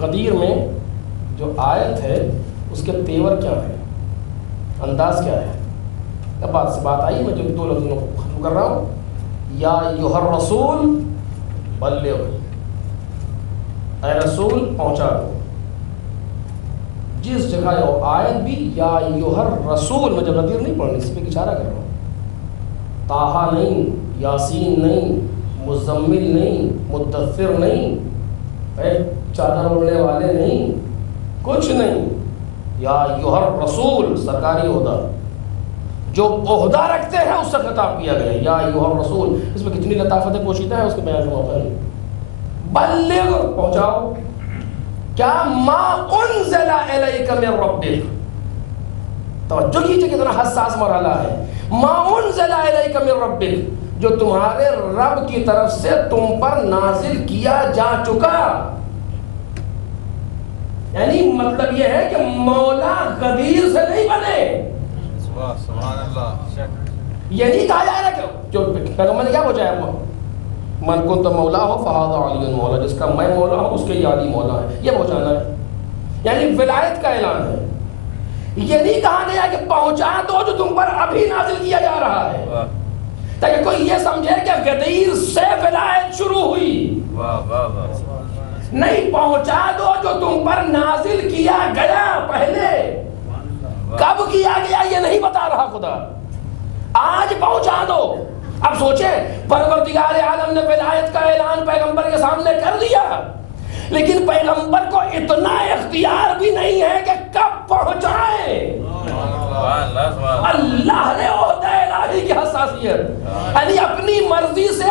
غدیر میں جو آیت ہے اس کے تیور کیا ہے، انداز کیا ہے۔ اب بات سے بات آئی، میں جو دو لفظوں کو ختم کر رہا ہوں، یا ایھا الرسول بلغ، اے رسول پہنچا دو۔ جس جگہ یہ آیت بھی یا ایھا الرسول، میں جب غدیر نہیں پڑھنی، اس پہ اشارہ کر رہا ہوں، طٰہٰ نہیں، یاسین نہیں، مزمل نہیں، مدثر نہیں، چادر اوڑھنے والے نہیں، کچھ نہیں. یا ایھا الرسول سرکاری عہدہ, جو عہدہ رکھتے ہیں اس سے خطاب کیا گیا یا ایھا الرسول. اس میں کتنی لطافتیں پوشیدہ ہیں اس کے بیان کا موقع نہیں. بلغ پہنچاؤ, کیا ما انزل الیک من ربک. توجہ کیجئے کتنا حساس مرحلہ ہے. ما انزل الیک من ربک, جو تمہارے رب کی طرف سے تم پر نازل کیا جا چکا. یعنی مطلب یہ ہے کہ مولا غدیر سے نہیں بنے. سبحان اللہ. یہ نہیں کہا جائے گا کہ جو پیغمبر نے کیا پوچھا ہے, من کنت مولا ہو فہذا علی مولا, جس کا میں مولا ہوں اس کے یہ علی مولا ہے. یہ پہنچانا ہے, یعنی ولایت کا اعلان ہے. یہ نہیں کہا گیا کہ پہنچا دو جو تم پر ابھی نازل کیا جا رہا ہے, تاکہ کوئی یہ سمجھے کہ غدیر سے ولایت شروع ہوئی. نہیں, پہنچا دو جو تم پر نازل کیا گیا پہلے. کب کیا گیا یہ نہیں بتا رہا خدا, آج پہنچا دو. اب سوچیں, پروردگار عالم نے ولایت کا اعلان پیغمبر کے سامنے کر دیا, لیکن پیغمبر کو اتنا اختیار بھی نہیں ہے کہ کب پہنچائے. اللہ نے عہدہ الہی کی حساسیت, یعنی اپنی مرضی سے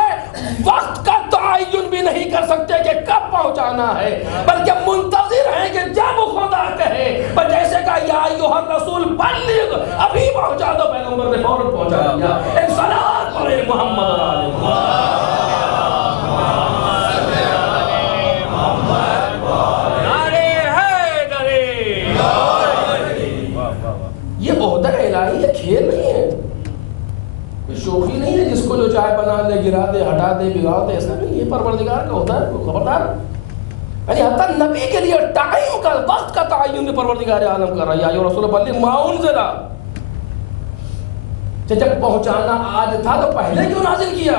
وقت کا تعین بھی نہیں کر سکتے کہ کب پہنچانا ہے, بلکہ منتظر ہیں کہ جب خدا کہے. جیسے کہ یا ایھا الرسول بلغ, ابھی پہنچا دو. پیغمبر نے فوراً پہنچا دیا. ایک صلوات پڑھے محمد علیہ. یہ عہدہ الہی ہے, کھیل نہیں ہے, کوئی شوخی نہیں ہے جس کو جو چاہے بنا دے, گرا دے, ہٹا دے, بگاڑ دے. ایسا نہیں, یہ پروردگار کا عہدہ ہے, خبردار. یعنی حتیٰ نبی کے لیے ٹائم کا, وقت کا تعین بھی پروردگار عالم کر رہا ہے. یا ایھا الرسول بلغ ما انزل. جب پہنچانا آج تھا تو پہلے کیوں نازل کیا؟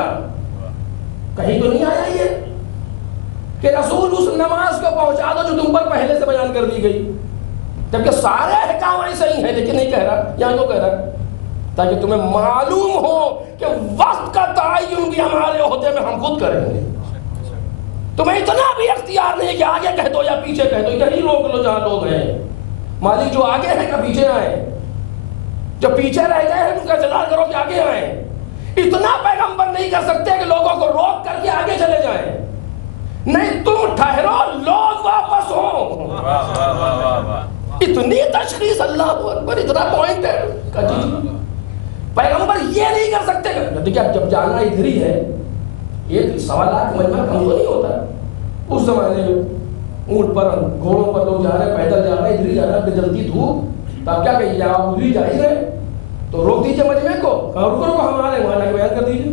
کہیں تو نہیں آیا یہ کہ رسول اس نماز کو پہنچا دو جو تم پر پہلے سے بیان کر دی گئی, جبکہ سارے احکام ایسے ہی ہیں, لیکن نہیں کہہ رہا. یہاں کیوں کہہ رہا ہے؟ تاکہ تمہیں معلوم ہو کہ وقت کا تعین بھی ہمارے عہدے میں ہم خود کریں گے. تمہیں اتنا بھی اختیار نہیں کہ آگے کہہ دو یا پیچھے کہہ دو, یہی روک لو جہاں لوگ ہیں. مالک جو آگے ہیں کہ پیچھے آئیں, جو پیچھے رہ گئے ہیں ان کا انتظار کرو کہ آگے آئیں. اتنا پیغمبر نہیں کر سکتے کہ لوگوں کو روک کر کے آگے چلے جائیں. نہیں, تم ٹھہرو, لوگ واپس ہوں. اتنی تشخیص, اللہ اکبر, اتنا پوائنٹ ہے. پیغمبر یہ نہیں کر سکتے. دیکھیں اب جب جانا ادھر ہی ہے, یہ 1.25 لاکھ مجمع کم تو نہیں ہوتا. اس زمانے میں اونٹ پر, گھوڑوں پر لوگ جا رہے ہیں, پیدل جا رہے ہیں, ادھر ہی جا رہے ہیں, جلدی دھوپ, تو آپ کیا کہیے, آپ ادھر ہی جا ہی رہے تو روک دیجئے مجمع کو, رکو ہمارے وہاں جا کے بیان کر دیجئے.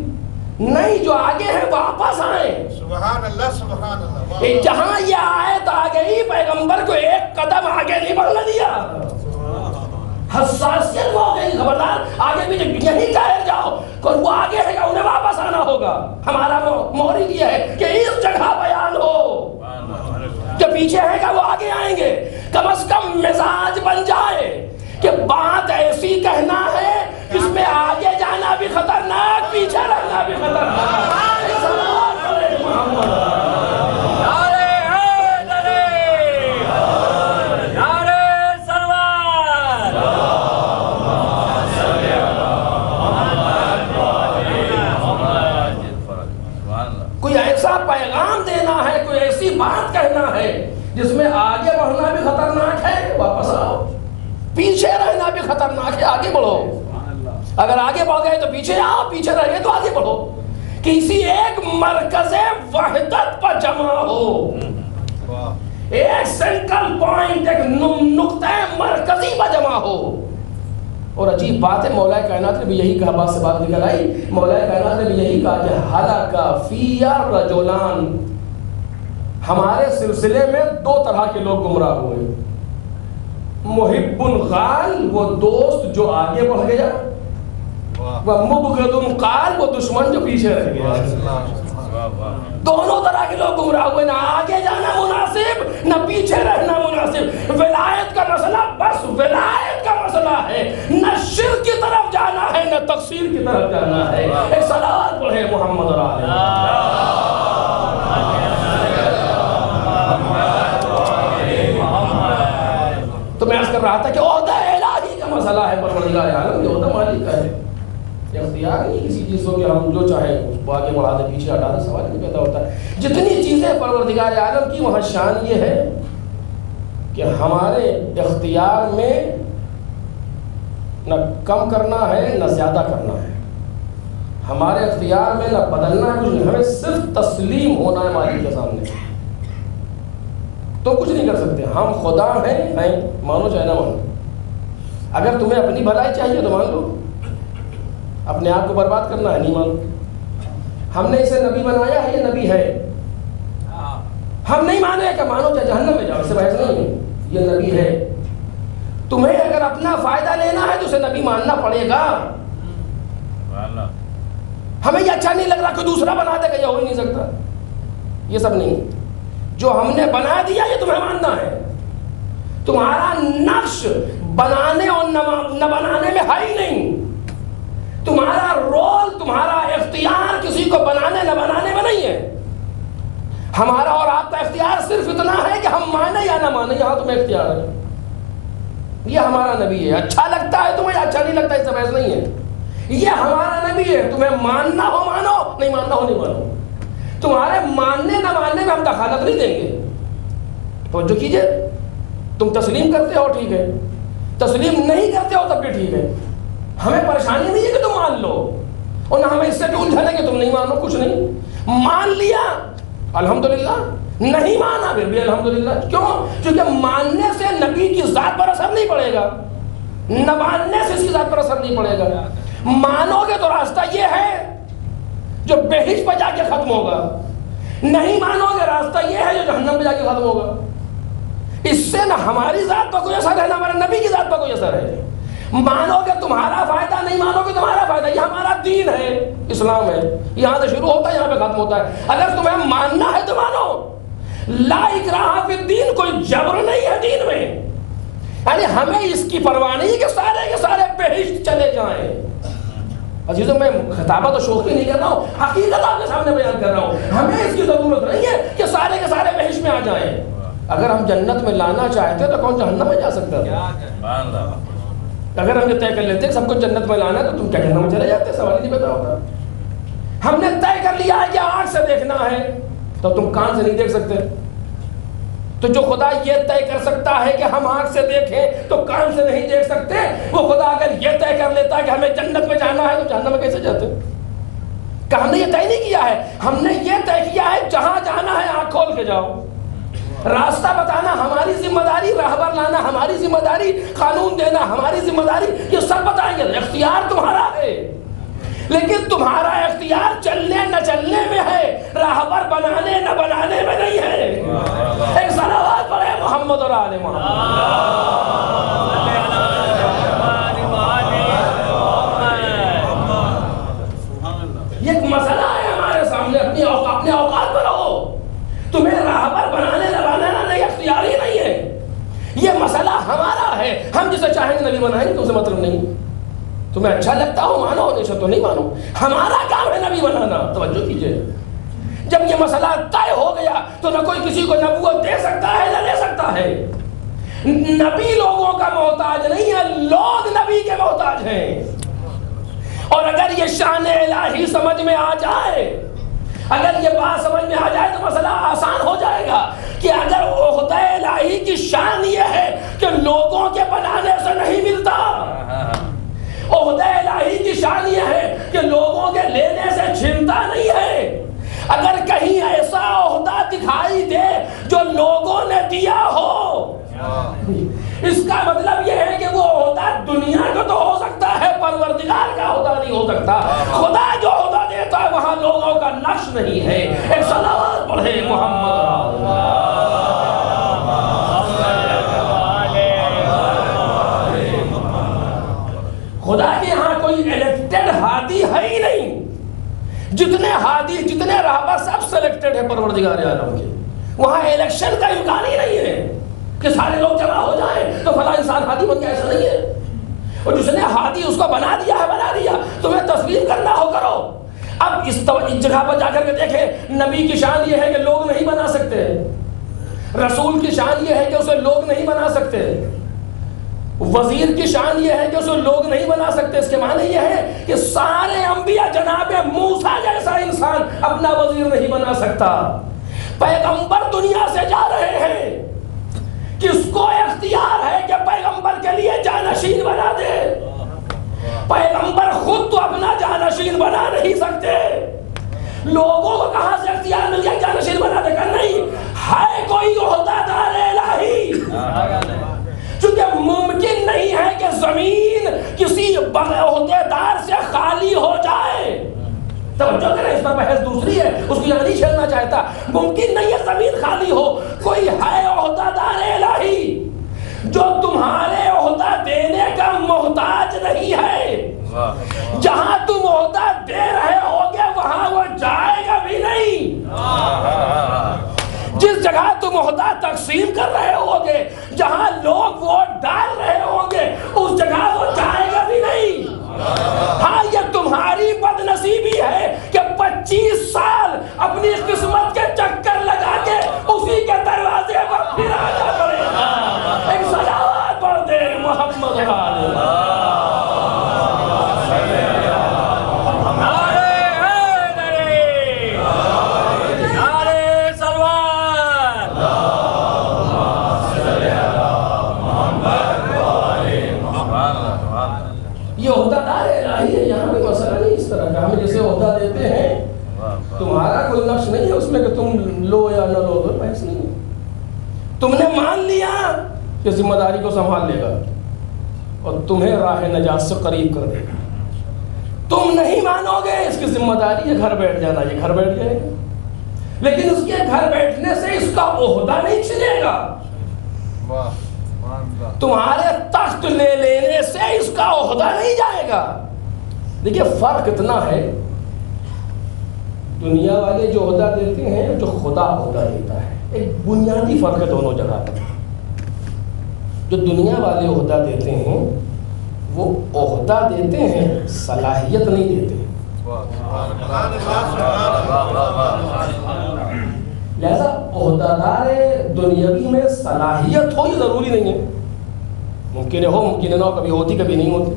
نہیں, جو آگے ہیں واپس آئیں. سبحان اللہ, سبحان اللہ. جہاں یہ آیت آ گئی, پیغمبر کو ایک قدم آگے نہیں بڑھنے دیا. حساسیت ہو گئی, خبردار, آگے بھی یہی ٹھہر جاؤ. کوئی وہ آگے ہے گا, انہیں واپس آنا ہوگا. ہمارا مورد یہ ہے کہ اس جگہ بیان ہو, جو پیچھے ہے گا وہ آگے آئیں گے. کم از کم مزاج بن جائے کہ بات ایسی کہنا ہے جس میں آگے جانا بھی خطرناک, پیچھے رہنا بھی خطرناک. کوئی ایسا پیغام دینا ہے, کوئی ایسی بات کہنا ہے جس میں آگے بڑھنا بھی خطرناک ہے, واپس آؤ. پیچھے رہنا بھی خطرناک ہے, آگے بڑھو. اگر آگے بڑھ گئے تو پیچھے آؤ, پیچھے رہ گئے تو آگے بڑھو. کسی ایک مرکز وحدت پر جمع ہو, ایک سینٹرل پوائنٹ, ایک نقطہ مرکزی پر جمع ہو. اور عجیب بات ہے, مولا کائنات نے بھی یہی کہا, بات سے بات نکل آئی, مولا کائنات نے بھی یہی کہا کہ ہلاک فی رجلان, ہمارے سلسلے میں 2 طرح کے لوگ گمراہ ہوئے. محب غال, وہ دوست جو آگے بڑھ گیا, وہ مبغض قال, وہ دشمن جو پیچھے رہ گیا. دونوں طرح کے لوگ گمراہ ہوئے, نہ آگے جانا مناسب, نہ پیچھے رہنا مناسب. ولایت کا مسئلہ بس ولایت کا مسئلہ ہے, نہ شرک کی طرف جانا ہے, نہ تقصیر کی طرف جانا ہے. ایک صلوات پڑھے محمد علیہ. کر رہا تھا کہ عہدہ الہی کا مسئلہ ہے، پروردگار عالم یہ عہدہ مالک کا ہے، اختیار نہیں کسی چیز کو کہ ہم جو چاہیں اس کو آگے بڑھا دیں پیچھے ہٹا دیں، سوال نہیں پیدا ہوتا ہے۔ جتنی چیزیں پروردگار عالم کی وہاں شان یہ ہے کہ ہمارے اختیار میں نہ کم کرنا ہے نہ زیادہ کرنا ہے، ہمارے اختیار میں نہ بدلنا ہے کچھ نہیں، ہمیں صرف تسلیم ہونا ہے مالک کے سامنے، تو کچھ نہیں کر سکتے۔ ہم خدا ہیں مانو چاہے نہ مانو، اگر تمہیں اپنی بھلائی چاہیے تو مان لو، اپنے آپ کو برباد کرنا ہے نہیں مانو۔ ہم نے اسے نبی بنایا ہے، یہ نبی ہے، ہم نہیں مانے کہ مانو چاہے جہنم میں جاؤ، اس سے بحث نہیں ہے، یہ نبی ہے۔ تمہیں اگر اپنا فائدہ لینا ہے تو اسے نبی ماننا پڑے گا۔ ہمیں یہ اچھا نہیں لگ رہا کہ دوسرا بنا دے گا، یہ ہو ہی نہیں سکتا، یہ سب نہیں، جو ہم نے بنا دیا یہ تمہیں ماننا ہے۔ تمہارا نقش بنانے اور نہ بنانے میں ہے ہی نہیں، تمہارا رول، تمہارا اختیار کسی کو بنانے نہ بنانے میں نہیں ہے۔ ہمارا اور آپ کا اختیار صرف اتنا ہے کہ ہم مانے یا نہ مانے، یہاں تمہیں اختیار ہے۔ یہ ہمارا نبی ہے، اچھا لگتا ہے تمہیں، اچھا نہیں لگتا، اس سے بحث نہیں ہے، یہ ہمارا نبی ہے، تمہیں ماننا ہو مانو، نہیں ماننا ہو نہیں مانو، تمہارے ماننے نہ ماننے میں ہم دخالت نہیں دیں گے۔ توجہ کیجئے، تم تسلیم کرتے ہو ٹھیک ہے، تسلیم نہیں کرتے ہو تب بھی ٹھیک ہے، ہمیں پریشانی نہیں ہے کہ تم مان لو، اور نہ ہمیں اس سے بھی الجھن ہے کہ تم نہیں مانو، کچھ نہیں، مان لیا الحمدللہ، نہیں مانا پھر بھی الحمدللہ۔ کیوں؟ کیونکہ ماننے سے نبی کی ذات پر اثر نہیں پڑے گا، نہ ماننے سے اسی ذات پر اثر نہیں پڑے گا۔ مانو گے تو راستہ یہ ہے جو بہشت پہ جا کے ختم ہوگا، نہیں مانو گے راستہ یہ ہے جو جہنم پہ جا کے ختم ہوگا۔ اس سے نہ ہماری ذات پر کوئی اثر ہے نہ ہمارے نبی کی ذات پر کوئی اثر ہے۔ مانو گے تمہارا فائدہ، نہیں مانو گے تمہارا فائدہ، یہ ہمارا دین ہے، اسلام ہے، یہاں سے شروع ہوتا ہے یہاں پہ ختم ہوتا ہے۔ اگر تمہیں ماننا ہے تو مانو، لا اکراہ فی الدین، کوئی جبر نہیں ہے دین میں، یعنی ہمیں اس کی پرواہ نہیں کہ سارے کے سارے بہشت چلے جائیں۔ عزیزوں میں خطابت و شوخی نہیں کر رہا ہوں، حقیقت آپ کے سامنے بیان کر رہا ہوں، ہمیں اس کی ضرورت نہیں ہے کہ سارے کے سارے بہشت میں آ جائیں۔ اگر ہم جنت میں لانا چاہتے تو کون جہنم میں جا سکتا تھا؟ اگر ہم یہ طے کر لیتے سب کو جنت میں لانا ہے تو تم کیا جہنم میں چلے جاتے، سوال ہی نہیں پیدا ہوتا۔ ہم نے طے کر لیا ہے کہ آنکھ سے دیکھنا ہے تو تم کان سے نہیں دیکھ سکتے، تو جو خدا یہ طے کر سکتا ہے کہ ہم آنکھ سے دیکھیں تو کان سے نہیں دیکھ سکتے، وہ خدا اگر یہ طے کر لیتا کہ ہمیں جنت میں جانا ہے تو جہنم میں کیسے جاتے؟ کہ ہم نے یہ طے نہیں کیا ہے، ہم نے یہ طے کیا ہے جہاں جانا ہے آنکھ کھول کے جاؤ، راستہ بتانا ہماری ذمہ داری، راہبر لانا ہماری ذمہ داری، قانون دینا ہماری ذمہ داری، یہ سب بتائیں گے، اختیار تمہارا ہے، لیکن تمہارا اختیار چلنے نہ چلنے میں ہے، راہبر بنانے نہ بنانے میں نہیں ہے۔ ایک صلوات پڑھے محمد اور آل محمد۔ یہ ایک مسئلہ ہے ہمارے سامنے، اپنے اوقات پر رہو، تمہیں راہبر بنانے نہ بنانا نہیں، اختیار ہی نہیں ہے، یہ مسئلہ ہمارا ہے، ہم جسے چاہیں گے نبی بنائیں گے، تو اسے مطلب نہیں، تمہیں اچھا لگتا ہو مانو، نہیں تو نہیں مانو، ہمارا کام ہے نبی بنانا۔ توجہ کیجئے، جب یہ مسئلہ طے ہو گیا تو نہ کوئی کسی کو نبوت دے سکتا ہے نہ لے سکتا ہے، نبی لوگوں کا محتاج نہیں ہے، لوگ نبی کے محتاج ہیں۔ اور اگر یہ شان الہی سمجھ میں آ جائے، اگر یہ بات سمجھ میں آ جائے تو مسئلہ آسان ہو جائے گا کہ اگر عہدہ الہی کی شان یہ ہے کہ لوگوں کے بنانے سے نہیں ملتا، عہدہ الہی کی شان یہ ہے کہ لوگوں کے لینے سے چھنتا نہیں ہے، اگر کہیں ایسا عہدہ دکھائی دے جو لوگوں نے دیا ہو، اس کا مطلب یہ ہے کہ وہ عہدہ دنیا کا تو ہو سکتا ہے، پروردگار کا عہدہ نہیں ہو سکتا۔ خدا جو عہدہ دیتا ہے وہاں لوگوں کا نقش نہیں ہے۔ ایک صلوات پڑھے محمد۔ خدا کے یہاں کوئی الیکٹڈ ہادی ہے ہی نہیں، جتنے ہادی جتنے راہبر سب سلیکٹڈ ہے پروردگار عالم کے، وہاں الیکشن کا امکان ہی نہیں ہے کہ سارے لوگ جمع ہو جائیں تو فلاں انسان ہادی بن گیا، ایسا نہیں ہے۔ اور جس نے ہادی اس کو بنا دیا ہے بنا دیا، تمہیں تسلیم کرنا ہو کرو۔ اب اس جگہ پر جا کر کے دیکھیں، نبی کی شان یہ ہے کہ لوگ نہیں بنا سکتے، رسول کی شان یہ ہے کہ اسے لوگ نہیں بنا سکتے، وزیر کی شان یہ ہے کہ اسے لوگ نہیں بنا سکتے، اس کے معنی یہ ہے کہ سارے انبیاء جناب موسیٰ جیسا انسان اپنا وزیر نہیں بنا سکتا۔ پیغمبر دنیا سے جا رہے ہیں، کس کو اختیار ہے کہ پیغمبر کے لیے جانشین بنا دے؟ پیغمبر خود تو اپنا جانشین بنا نہیں سکتے، لوگوں کو کہاں سے اختیار مل گیا جانشین بنا دے کر؟ نہیں ہے کوئی عہدہ دار الہی، چونکہ ممکن نہیں ہے کہ زمین کسی عہدے دار سے خالی ہو جائے۔ توجہ کریں، اس پر بحث دوسری ہے، اس کو یہاں نہیں چھیڑنا چاہتا۔ ممکن نہیں ہے زمین خالی ہو، کوئی ہے عہدہ دار الہی جو تمہارے عہدہ دینے کا محتاج نہیں ہے۔ جہاں تم عہدہ دے رہے ہوگے وہاں وہ جائے گا بھی نہیں۔ جس جگہ تم عہدہ تقسیم کر رہے ہوگے، جہاں لوگ ووٹ ڈال رہے ہوں گے، اس جگہ وہ جائے گا بھی نہیں۔ ہاں یہ تمہاری بد نصیبی ہے کہ 25 سال اپنی قسمت کے چکر لگا کے اسی کے دروازے پر پھر آنا پڑے گا۔ ایک صلوات پڑھ دے محمد تمہارا کوئی نقش نہیں ہے اس میں کہ تم لو یا نہ لو، تو بحث نہیں ہے۔ تم نے مان لیا کہ ذمہ داری کو سنبھال لے گا اور تمہیں راہ نجات سے قریب کر دے گا۔ تم نہیں مانو گے اس کی ذمہ داری، یہ گھر بیٹھ جانا، یہ گھر بیٹھ جائے گا، لیکن اس کے گھر بیٹھنے سے اس کا عہدہ نہیں چھنے گا۔ تمہارے تخت لے لینے سے اس کا عہدہ نہیں جائے گا۔ دیکھیے فرق اتنا ہے، دنیا والے جو عہدہ دیتے ہیں، جو خدا عہدہ دیتا ہے، ایک بنیادی فرق ہے دونوں جگہ پر۔ جو دنیا والے عہدہ دیتے ہیں وہ عہدہ دیتے ہیں، صلاحیت نہیں دیتے۔ لہذا عہدہ دار دنیاوی میں صلاحیت ہو یہ ضروری نہیں ہے، ممکن ہو ممکن نہ ہو، کبھی ہوتی کبھی نہیں ہوتی،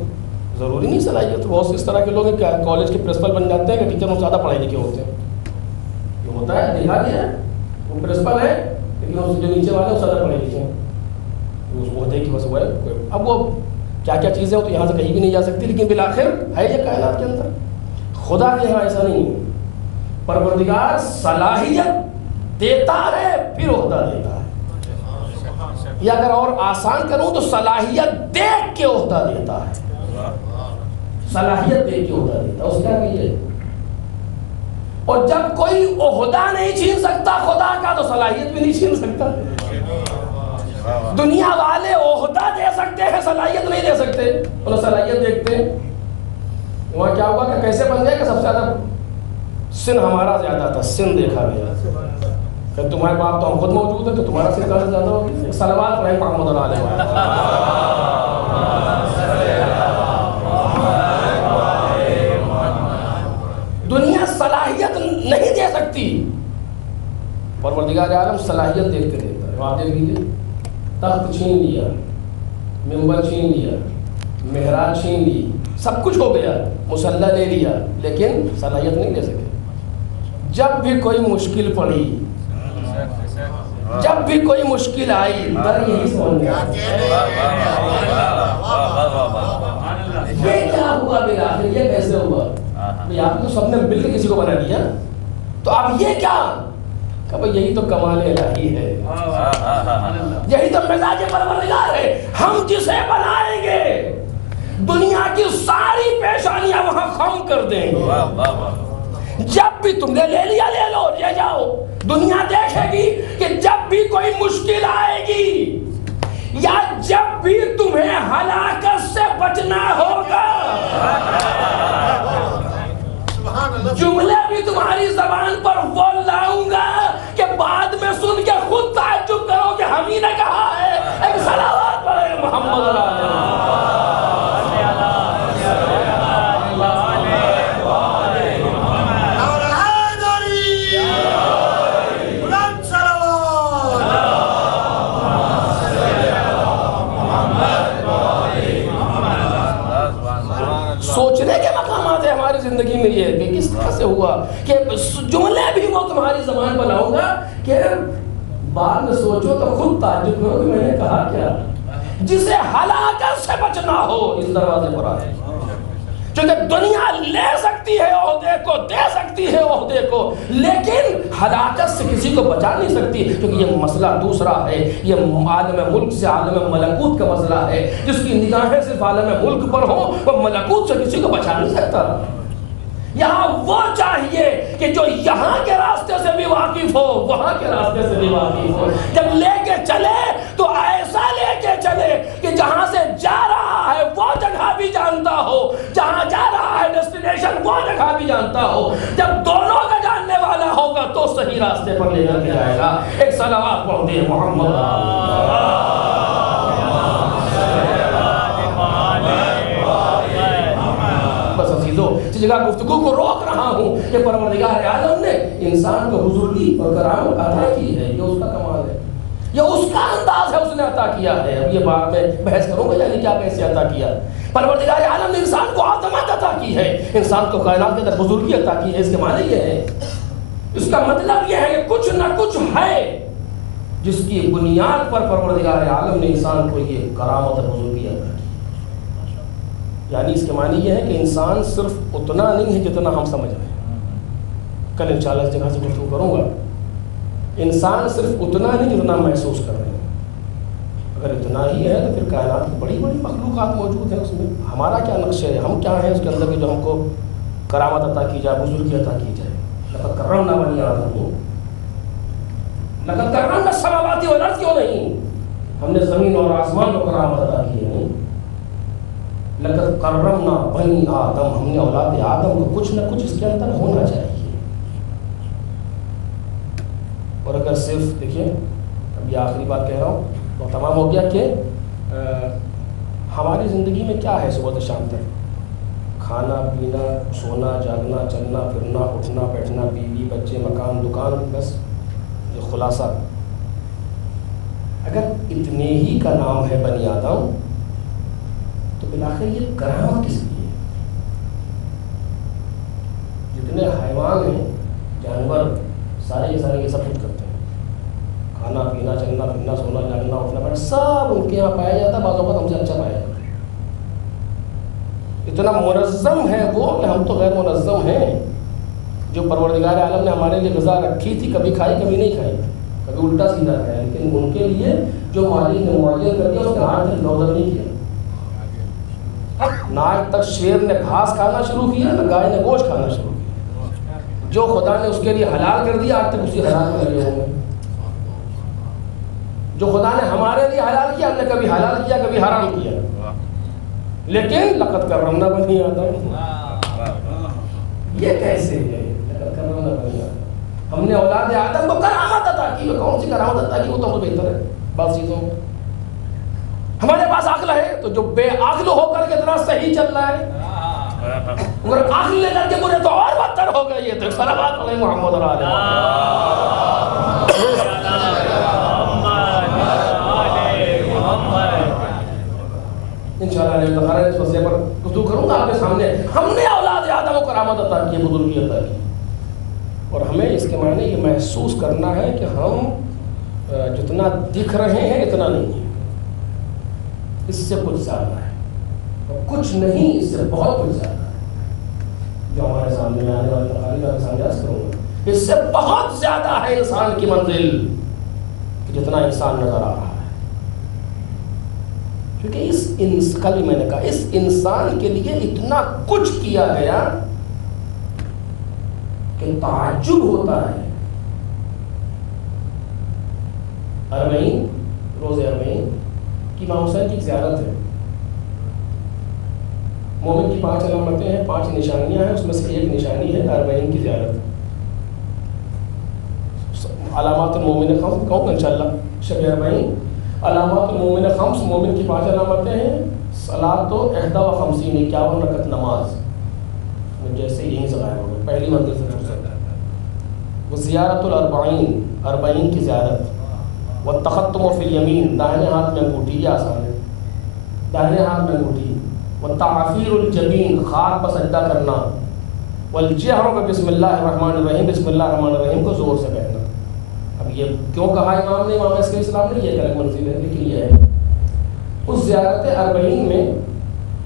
ضروری نہیں صلاحیت۔ بہت سے اس طرح کے لوگ ہیں کہ کالج کے پرنسپل بن جاتے ہیں کہ ٹیچر زیادہ پڑھے لکھے ہوتے ہیں، یہ ہوتا ہے، دیکھا گیا ہے۔ وہ پرنسپل ہے لیکن اس جو نیچے والے ہیں وہ زیادہ پڑھے لکھے ہیں، اس عہدے کی وجہ سے۔ اب وہ کیا کیا چیزیں ہو تو یہاں سے کہیں بھی نہیں جا سکتی، لیکن بالآخر ہے یہ کائنات کے اندر۔ خدا کے یہاں ایسا نہیں ہے، پروردگار صلاحیت دیتا ہے پھر عہدہ دیتا ہے، یا اگر اور آسان کروں تو صلاحیت دیکھ کے عہدہ دیتا ہے، صلاحیت دیکھ کے عہدہ دیتا ہے، اس کا کہیے۔ اور جب کوئی عہدہ نہیں چھین سکتا خدا کا تو صلاحیت بھی نہیں چھین سکتا۔ دنیا والے عہدہ دے سکتے ہیں، صلاحیت نہیں دے سکتے، انہیں صلاحیت دیکھتے ہیں۔ وہاں کیا ہوا کہ کیسے بن گیا کہ سب سے زیادہ سن ہمارا زیادہ تھا، سن دیکھا گیا کہ تمہارے باپ تو ہم خود موجود ہیں تو تمہارا سن زیادہ ہوگی۔ صلوات پڑھیں محمد علیہ دنیا صلاحیت نہیں دے سکتی، پروردگار عالم صلاحیت دیکھتے دیتا ہے۔ وہاں دیکھ لیجیے، تخت چھین لیا، منبر چھین لیا، محراب چھین لی، سب کچھ ہو گیا، مصلی لے لیا، لیکن صلاحیت نہیں دے سکے۔ جب بھی کوئی مشکل پڑی، جب بھی کوئی مشکل آئی، در یہی سمجھ گیا یہ کیا ہوا بالآخر، یہ کیسے ہوا؟ آپ کو سب نے مل کے کسی کو بنا دیا، تو اب یہ کیا؟ کہ بھئی یہی تو کمال الہی ہے، یہی تو مزاج پروردگار ہے۔ ہم جسے بنائیں گے دنیا کی ساری پیشانیاں وہاں خم کر دیں گے۔ جب بھی تم نے لے لیا لے لو، لے جاؤ۔ دنیا دیکھے گی کہ جب بھی کوئی مشکل آئے گی یا جب بھی تمہیں ہلاکت سے بچنا ہوگا، جملے بھی تمہاری زبان پر وہ لاؤں گا کہ بعد میں سن کے خود تعجب کرو کہ ہم ہی نے کہا ہے۔ ایک صلوات پڑھیں محمد ہوا کہ جملے بھی وہ تمہاری زبان پر لاؤں گا کہ بعد میں سوچو تو خود تعجب کرو کہ میں نے کہا کیا. جسے ہلاکت سے بچنا ہو اس دروازے پر آئے. چونکہ دنیا لے سکتی ہے عہدے کو، دے سکتی ہے عہدے کو، لیکن ہلاکت سے کسی کو بچا نہیں سکتی، کیونکہ یہ مسئلہ دوسرا ہے. یہ عالم ملک سے عالم ملکوت کا مسئلہ ہے. جس کی نگاہیں صرف عالم ملک پر ہوں وہ ملکوت سے کسی کو بچا نہیں سکتا. یہاں وہ چاہیے کہ جو یہاں کے راستے سے بھی واقف ہو، وہاں کے راستے سے بھی واقف ہو. جب لے کے چلے تو ایسا لے کے چلے کہ جہاں سے جا رہا ہے وہ جگہ بھی جانتا ہو، جہاں جا رہا ہے ڈیسٹینیشن وہ جگہ بھی جانتا ہو. جب دونوں کا جاننے والا ہوگا تو صحیح راستے پر لے کر کے جائے گا. ایک صلوات پڑھ دیں محمد. اس جگہ گفتگو کو روک رہا ہوں کہ پروردگار عالم نے انسان کو بزرگی اور کرامت عطا کی ہے. یہ اس کا کمال ہے، یہ اس کا انداز ہے، اس نے عطا کیا ہے. اب یہ بات میں بحث کروں گا یعنی کیا کیسے عطا کیا. پروردگار عالم نے انسان کو عظمت عطا کی ہے، انسان کو کائنات کے اندر بزرگی عطا کی ہے. اس کے معنی یہ ہے، اس کا مطلب یہ ہے کہ کچھ نہ کچھ ہے جس کی بنیاد پر پروردگار عالم نے انسان کو یہ کرامت اور بزرگی عطا کی. یعنی اس کے معنی یہ ہے کہ انسان صرف اتنا نہیں ہے جتنا ہم سمجھ رہے ہیں. کل انشاءاللہ اس جگہ سے گفتگو کروں گا. انسان صرف اتنا نہیں جتنا محسوس کر رہے ہیں. اگر اتنا ہی ہے تو پھر کائنات کی بڑی بڑی مخلوقات موجود ہیں اس میں. ہمارا کیا نقشہ ہے، ہم کیا ہیں اس کے اندر کہ جو ہم کو کرامت عطا کی جائے، بزرگی عطا کی جائے. لقد کرمنا بنی آدم، لقد کرمنا السماوات والارض، کیوں نہیں؟ ہم نے زمین اور آسمان کو کرامت عطا کی ہے. لقد کرمنا بنی آدم، ہم نے اولاد آدم کو کچھ نہ کچھ اس کے اندر ہونا چاہیے. اور اگر صرف دیکھیں، اب یہ آخری بات کہہ رہا ہوں تو تمام ہو گیا کہ ہماری زندگی میں کیا ہے صبح سے شام تک؟ کھانا پینا، سونا جاگنا، چلنا پھرنا، اٹھنا بیٹھنا، بیوی بچے، مکان دکان، بس یہ خلاصہ. اگر اتنے ہی کا نام ہے بنی آدم تو بالآخر یہ کرامت کس لیے؟ جتنے حیوان ہیں، جانور، سارے یہ سب کچھ کرتے ہیں. کھانا پینا، چلنا پھرنا، سونا جاگنا، اٹھنا بیٹھنا، سب ان کے یہاں پایا جاتا ہے. بعض اوقات ہم سے اچھا پایا جاتا ہے. اتنا منظم ہے وہ کہ ہم تو غیر منظم ہیں. جو پروردگار عالم نے ہمارے لیے غذا رکھی تھی، کبھی کھائی کبھی نہیں کھائی، کبھی الٹا سیدھا کھایا، لیکن ان کے لیے جو مالک نے معین کر دیا اس نے آج تک نوزر نہیں کیا. نہ آج تک شیر نے گھاس کھانا شروع کیا، نہ گائے نے گوشت کھانا شروع کیا. جو خدا نے اس کے لیے حلال کر دیا آج تک اسی حلال میں لگے ہوئے. جو خدا نے ہمارے لیے حلال کیا ہم نے کبھی حلال کیا کبھی حرام کیا. لیکن لقد کرمنا بنی آدم، یہ کیسے ہے؟ لقد کرمنا بنی آدم، ہم نے اولاد آدم کو کرامت عطا کی. کون سی کرامت عطا کی؟ وہ تو بہتر ہے بعض چیزوں میں. ہمارے پاس عقل ہے تو جو بے عقل ہو کر کے اتنا صحیح چل رہا ہے، اگر عقل لے کر کے برے تو اور بدتر ہو گئی ہے. تو صلوات علی محمد اور آل انشاءاللہ میں اس مسئلے پر گفتگو کروں گا آپ کے سامنے. ہم نے اولاد آدم کو کرامت عطا کی، بزرگی عطا کی، اور ہمیں اس کے معنی یہ محسوس کرنا ہے کہ ہم جتنا دکھ رہے ہیں اتنا نہیں ہے، اس سے کچھ زیادہ ہے. اور کچھ نہیں، اس سے بہت کچھ زیادہ ہے. جو ہمارے سامنے میں آنے والی تقاریر آپ کے سامنے عرض کروں گا، اس سے بہت زیادہ ہے انسان کی منزل کہ جتنا انسان نظر آ رہا ہے. کیونکہ کل میں نے کہا اس انسان کے لیے اتنا کچھ کیا گیا کہ تعجب ہوتا ہے. اربعین، روز اربعین کی امام حسین کی زیارت ہے. مومن کی 5 علامتیں ہیں، 5 نشانیاں ہیں، اس میں سے ایک نشانی ہے اربعین کی زیارت. علامات المومن خمس کہوں گا انشاءاللہ شب اربعین. علامات المومن خمس، مومن کی 5 علامتیں ہیں. صلاۃ و 51 رکعت نماز، جیسے یہیں سے غائب ہو گئے، پہلی منزل سے فرصت. وہ زیارت الاربعین، 40 کی زیارت. وہ تختم فی الیمین، داہنے ہاتھ میں انگوٹھی، یہ آسان ہے، داہنے ہاتھ میں انگوٹھی. وہ تعفیر الجبین، خاک پر سجدہ کرنا. والجہر میں بسم اللہ الرحمن الرحیم، بسم اللہ الرحمن الرحیم کو زور سے کہنا۔ اب یہ کیوں کہا امام نے، امام عسکری اسلام نے یہ کلک منزل ہے، لیکن یہ ہے اس زیارت اربعین میں،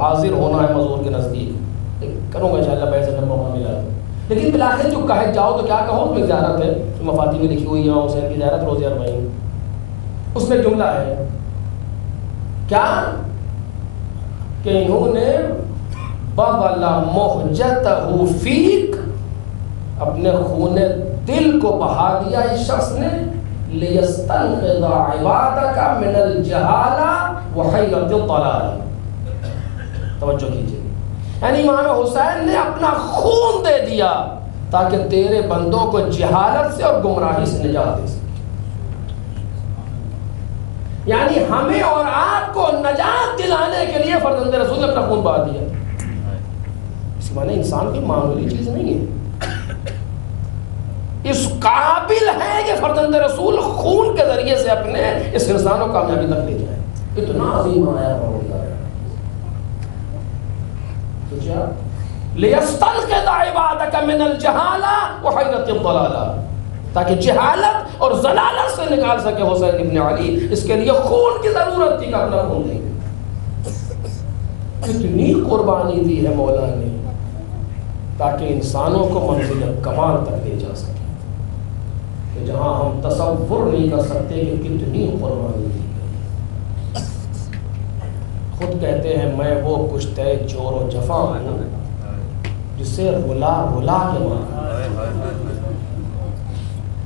حاضر ہونا ہے مزور کے نزدیک۔ کروں گا انشاءاللہ بیعت کا موقع ملا، لیکن بالآخر جو کہے جاؤ تو کیا کہو، اس میں زیارت ہے، مفاتیح میں لکھی ہوئی ہے امام حسین کی زیارت روز اربعین، اس میں جملہ ہے کیا کہ انہوں نے بَذَلَ مُحْجَتَهُ فِيك، اپنے خون دل کو بہا دیا اس شخص نے، لِيَسْتَنْقِذَ عِبَادَكَ مِنَ الْجَهَالَةِ وَحَيْرَةِ الضَّلَالِ۔ توجہ کیجئے، یعنی امام حسین نے اپنا خون دے دیا تاکہ تیرے بندوں کو جہالت سے اور گمراہی سے نجات دے سکے۔ یعنی ہمیں اور آپ کو نجات دلانے کے لیے فرزند رسول نے اپنا خون بہا دیا۔ اس معنی انسان کی معمولی چیز نہیں ہے، اس قابل ہے کہ فرزند رسول خون کے ذریعے سے اپنے اس انسان کو کامیابی تک لے جائے، اتنا عظیم آیا پروردگار ہے۔ تو کیا لِيَسْتَنْقِذَ عِبَادَكَ مِنَ الْجَهَالَةِ وَحَيْرَةِ الضَّلَالَةِ، تاکہ جہالت اور ضلالت سے نکال سکے حسین ابن علی، اس کے لیے خون کی ضرورت تھی کہ اپنا خون دے۔ کتنی قربانی دی ہے مولا نے تاکہ انسانوں کو منزل کمال تک لے جا سکے، کہ جہاں ہم تصور نہیں کر سکتے کہ کتنی قربانی دی گئی۔ خود کہتے ہیں میں وہ کشتے جور و جفا ہوں جسے رلا رلا کے مارا،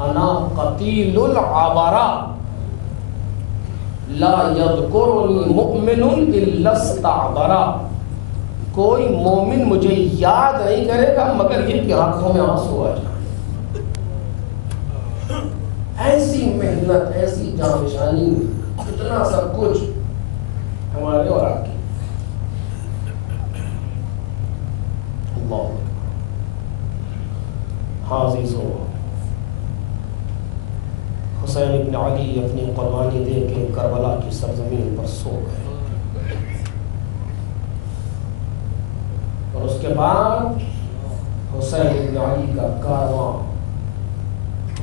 انا قتیل العبرا لا یذکرنی مؤمن الا استعبرا، کوئی مومن مجھے یاد نہیں کرے گا مگر یہ کہ آنکھوں میں آنسو آ جائے۔ ایسی محنت، ایسی جانشانی، اتنا سب کچھ ہمارے اور آپ کی۔ اللہ عزیزو، حسین ابن علی اپنی قربانی دے کے کربلا کی سرزمین پر سو گئے، اور اس کے بعد حسین ابن علی کا کارواں،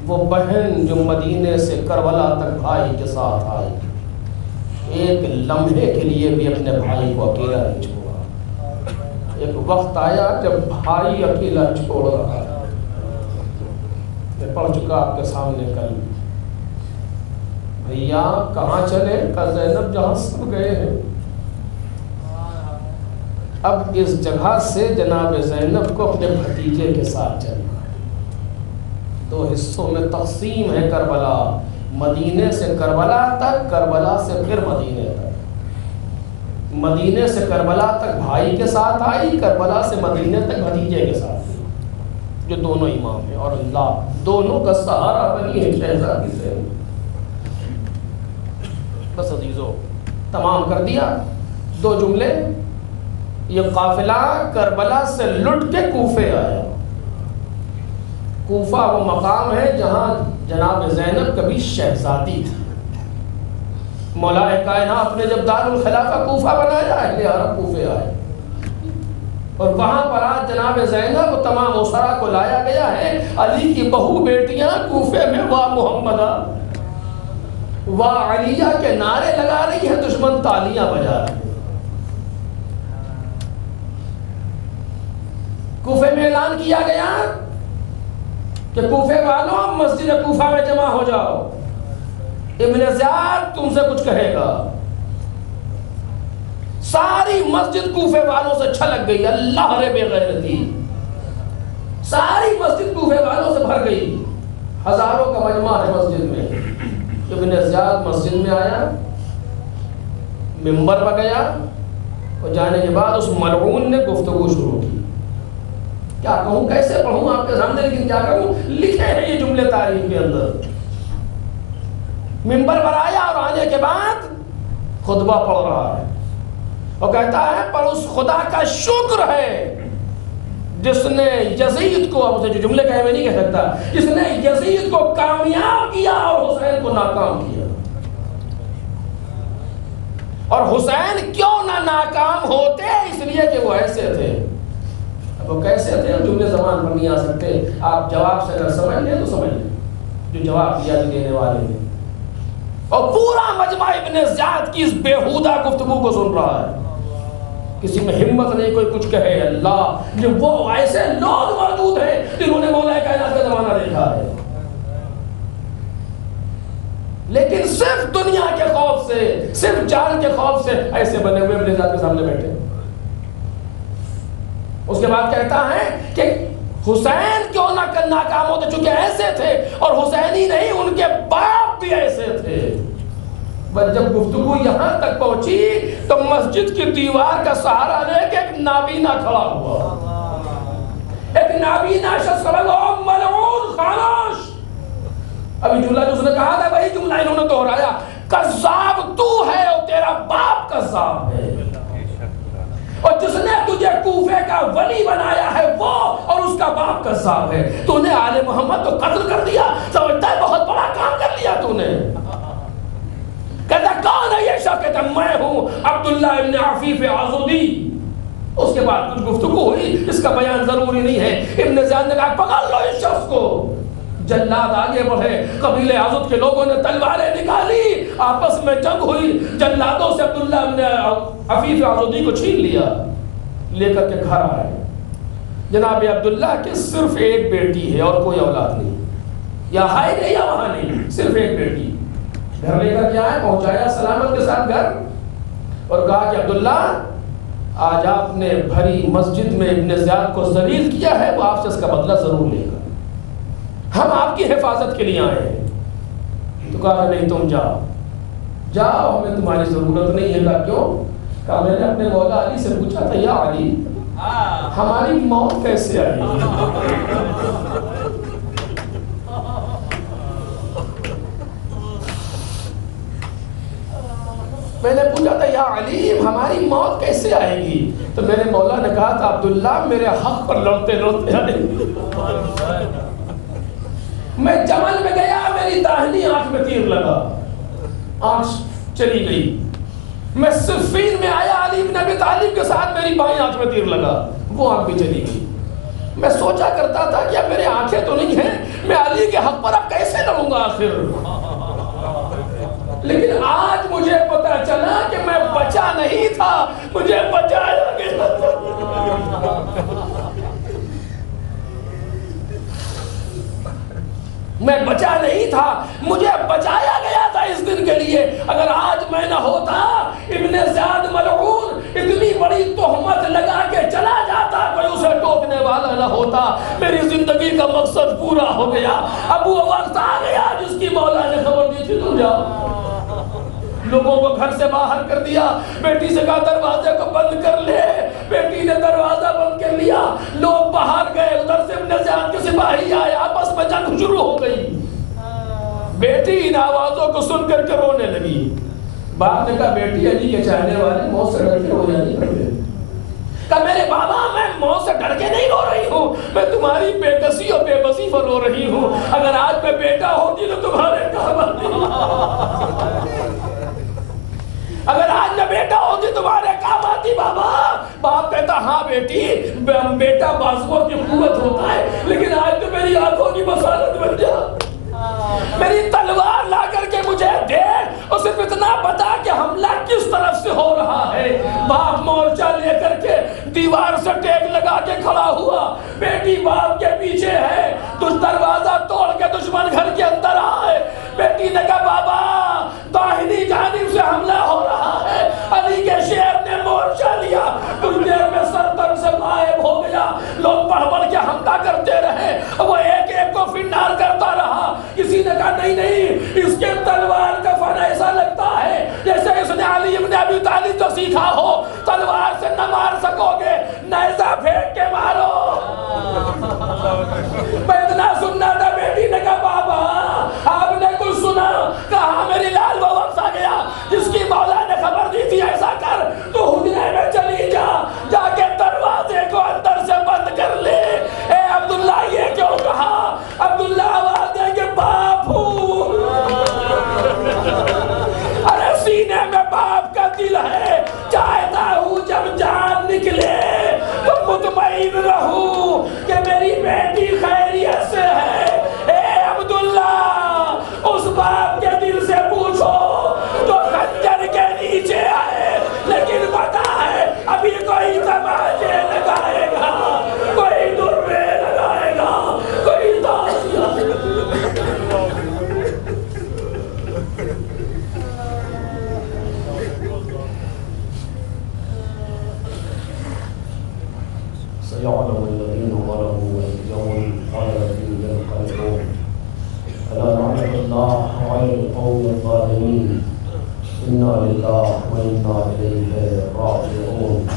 وہ بہن جو مدینے سے کربلا تک بھائی کے ساتھ آئی، ایک لمحے کے لیے بھی اپنے بھائی کو اکیلا نہیں چھوڑا۔ ایک وقت آیا جب بھائی اکیلا چھوڑ رہا ہے، میں پڑھ چکا آپ کے سامنے کل، بھیا کہاں چلے؟ کہ زینب جہاں سب گئے ہیں۔ اب اس جگہ سے جناب زینب کو اپنے بھتیجے کے ساتھ چلنا ہے۔ دو حصوں میں تقسیم ہے کربلا، مدینے سے کربلا تک، کربلا سے پھر مدینے تک، مدینے سے کربلا تک بھائی کے ساتھ آئی، کربلا سے مدینے تک بھتیجے کے ساتھ، جو دونوں امام ہیں، اور اللہ دونوں کا سہارا بنی ہے شہزادی سے۔ بس عزیزو تمام کر دیا، دو جملے، یہ قافلہ کربلا سے لٹ کے کوفے آیا۔ کوفہ وہ مقام ہے جہاں جناب زینب کبھی شہزادی تھی۔ مولا کائنات نے جب دار الخلافہ کوفہ بنایا، اہل عرب کوفے آئے، اور وہاں پر آج جناب زینب و تمام اسرا کو لایا گیا ہے۔ علی کی بہو بیٹیاں کوفے میں واہ محمدہ واہ علیہ کے نعرے لگا رہی ہیں، دشمن تالیاں بجا رہے ہیں۔ کوفے میں اعلان کیا گیا کہ کوفے والوں مسجد کوفہ میں جمع ہو جاؤ، ابن زیاد تم سے کچھ کہے گا۔ ساری مسجد کوفے والوں سے چھلک گئی، اللہ رے بے غیرتی، ساری مسجد کوفے والوں سے بھر گئی، ہزاروں کا مجمع ہے مسجد میں۔ ابن زیاد مسجد میں آیا، منبر پر گیا، اور جانے کے بعد اس ملعون نے گفتگو شروع کی۔ کیا کہوں، کیسے پڑھوں آپ کے سامنے، لیکن کیا کروں، لکھے ہیں یہ جملے تاریخ کے اندر۔ منبر پر آیا اور آنے کے بعد خطبہ پڑھ رہا ہے، اور کہتا ہے پر اس خدا کا شکر ہے جس نے یزید کو، اب اسے جو جملے کہے میں نہیں کہہ سکتا، جس نے یزید کو کامیاب کیا اور حسین کو ناکام کیا۔ اور حسین کیوں نہ ناکام ہوتے؟ اس لیے کہ وہ ایسے تھے. اب وہ کیسے تھے جملے زبان پر نہیں آ سکتے. آپ جواب سے اگر سمجھ لیں تو سمجھ لیں جو جواب دیا دینے والے نے. اور پورا مجمع ابن زیاد کی اس بیہودہ گفتگو کو سن رہا ہے. کسی میں ہمت نہیں کوئی کچھ کہے. اللہ یہ وہ ایسے لوگ موجود ہیں جنہوں نے مولا کائنات کا زمانہ دیکھا ہے، لیکن صرف دنیا کے خوف سے، صرف جان کے خوف سے ایسے بنے ہوئے ابن زیاد کے سامنے بیٹھے. اس کے بعد کہتا ہے کہ حسین کیوں نہ ناکام ہوتے چونکہ ایسے تھے، اور حسین ہی نہیں ان کے باپ بھی ایسے تھے. بس جب گفتگو یہاں تک پہنچی تو مسجد کی دیوار کا سہارا لے کے ایک نابینا کھڑا ہوا. ایک نابینا شخص کھڑا ہوا، ملعون خاموش. ابھی جملہ جو اس نے کہا تھا وہی جملہ انہوں نے دہرایا، کذاب تو ہے اور تیرا باپ کذاب ہے. اور جس نے تجھے کوفے کا ولی بنایا ہے وہ اور اس کا باپ کذاب ہے. تو نے آل محمد تو قتل کر دیا، سمجھتا ہے بہت بڑا کام کر لیا تو نے. کہتا کون ہے یہ شخص؟ کہتا میں ہوں عبداللہ ابن عفیف عضدی. اس کے بعد کچھ گفتگو ہوئی، اس کا بیان ضروری نہیں ہے. ابن زیاد نے کہا پکڑ لو اس شخص کو. جلاد آگے بڑھے، قبیلے عضد کے لوگوں نے تلواریں نکالی، آپس میں جنگ ہوئی. جلادوں سے عبداللہ ابن عفیف عضدی کو چھین لیا، لے کر کے گھر آئے. جناب عبداللہ کے صرف ایک بیٹی ہے اور کوئی اولاد نہیں، یا ہائے نہیں یا وہاں نہیں، صرف ایک بیٹی. گھر لے کر کے آئے، پہنچایا سلامت کے ساتھ گھر، اور کہا کہ عبداللہ آج آپ نے بھری مسجد میں ابن زیاد کو ذلیل کیا ہے، وہ آپ سے اس کا بدلہ ضرور لے گا. ہم آپ کی حفاظت کے لیے آئے ہیں. تو کہا کہ نہیں تم جاؤ جاؤ، ہمیں تمہاری ضرورت نہیں ہے. کہا کیوں؟ کہا میں نے اپنے مولا علی سے پوچھا تھا، یا علی ہماری موت کیسے آئی؟ میں نے پوچھا تھا یا علی ہماری موت کیسے آئے گی؟ تو میرے مولا نے کہا تھا عبداللہ میرے حق پر لڑتے لڑتے آئے. میں جمل میں گیا، میری داہنی آنکھ میں تیر لگا، آنکھ چلی گئی. میں صفین میں آیا، علی بن ابی طالب کے ساتھ میری بائیں آنکھ میں تیر لگا، وہ آنکھ بھی چلی گئی. میں سوچا کرتا تھا کہ اب میرے آنکھیں تو نہیں ہیں، میں علی کے حق پر اب کیسے لڑوں گا آخر. لیکن آج مجھے پتا چلا کہ میں بچا نہیں تھا، مجھے بچایا گیا. میں بچا نہیں تھا، مجھے بچایا گیا تھا اس دن کے لیے. اگر آج میں نہ ہوتا، ابن زیاد ملعون اتنی بڑی تہمت لگا کے چلا جاتا، کوئی اسے ٹوکنے والا نہ ہوتا. میری زندگی کا مقصد پورا ہو گیا. اب وہ وقت آ گیا جس کی مولا نے خبر دی تھی، تم جاؤ. لوگوں کو گھر سے باہر کر دیا. بیٹی سے کہا دروازے کو بند کر لے. بیٹی نے دروازہ بند کر لیا. لوگ باہر گئے، ادھر سے ابن زیاد کے سپاہی آئے، آپس میں جنگ شروع ہو گئی. بیٹی ان آوازوں کو سن کر کے رونے لگی. باپ نے کہا بیٹی علی کے چاہنے والے موت سے ڈر کے ہو یا نہیں کرتے؟ کہا میرے بابا میں موت سے ڈر کے نہیں رو رہی ہوں، میں تمہاری بے کسی اور بے بسی پر رو رہی ہوں. اگر آج میں بیٹا ہوتی تو تمہارے کام آتی. اگر آج میں بیٹا ہوتی تمہارے کام آتی بابا. باپ کہتا ہاں بیٹی، بیٹا بازوؤں کی قوت ہوتا ہے، لیکن آج تو میری آنکھوں کی بصارت بن جا. میری تلوار لا کر کے مجھے دے، اور صرف اتنا بتا کہ حملہ کس طرف سے ہو رہا ہے. باپ مورچہ لے کر کے دیوار سے ٹیک لگا کے کھڑا ہوا. بیٹی باپ کے پیچھے ہے. دروازہ توڑ کے دشمن گھر کے اندر آئے. بیٹی نے کہا بابا داہنی جانب سے حملہ ہو رہا ہے. علی کے شیر نے مورچہ لیا، کچھ دیر میں سر تن سے غائب ہو گیا. لوگ بڑھ بڑھ کے حملہ کرتے رہے، وہ ایک ایک کو فنار کرتا رہا. کسی نے کہا نہیں نہیں، اس کے تلوار کا فن ایسا لگتا ہے جیسے اس نے علی ابن ابی طالب تو سیکھا ہو. تلوار سے نہ مار سکو گے، نیزہ پھینک کے مارو. میں اتنا سننا تھا. بیٹی نے کہا بابا آپ نے کچھ سنا؟ کہا میری لال وہ وقت آ گیا جس کی مولا نے خبر دی تھی. ایسا کر تو حجرے میں چلی جا، جا کے دروازے کو اندر سے بند کر لے. اے عبداللہ یہ کیوں کہا؟ عبداللہ آواز دے کہ باپ ہوں. ارے سینے میں باپ کا دل ہے. سيعلم الذين ظلموا أيهم القلب ينقلبون ألا نعبد الله غير القوم الظالمين إنا لله وإنا إليه راجعون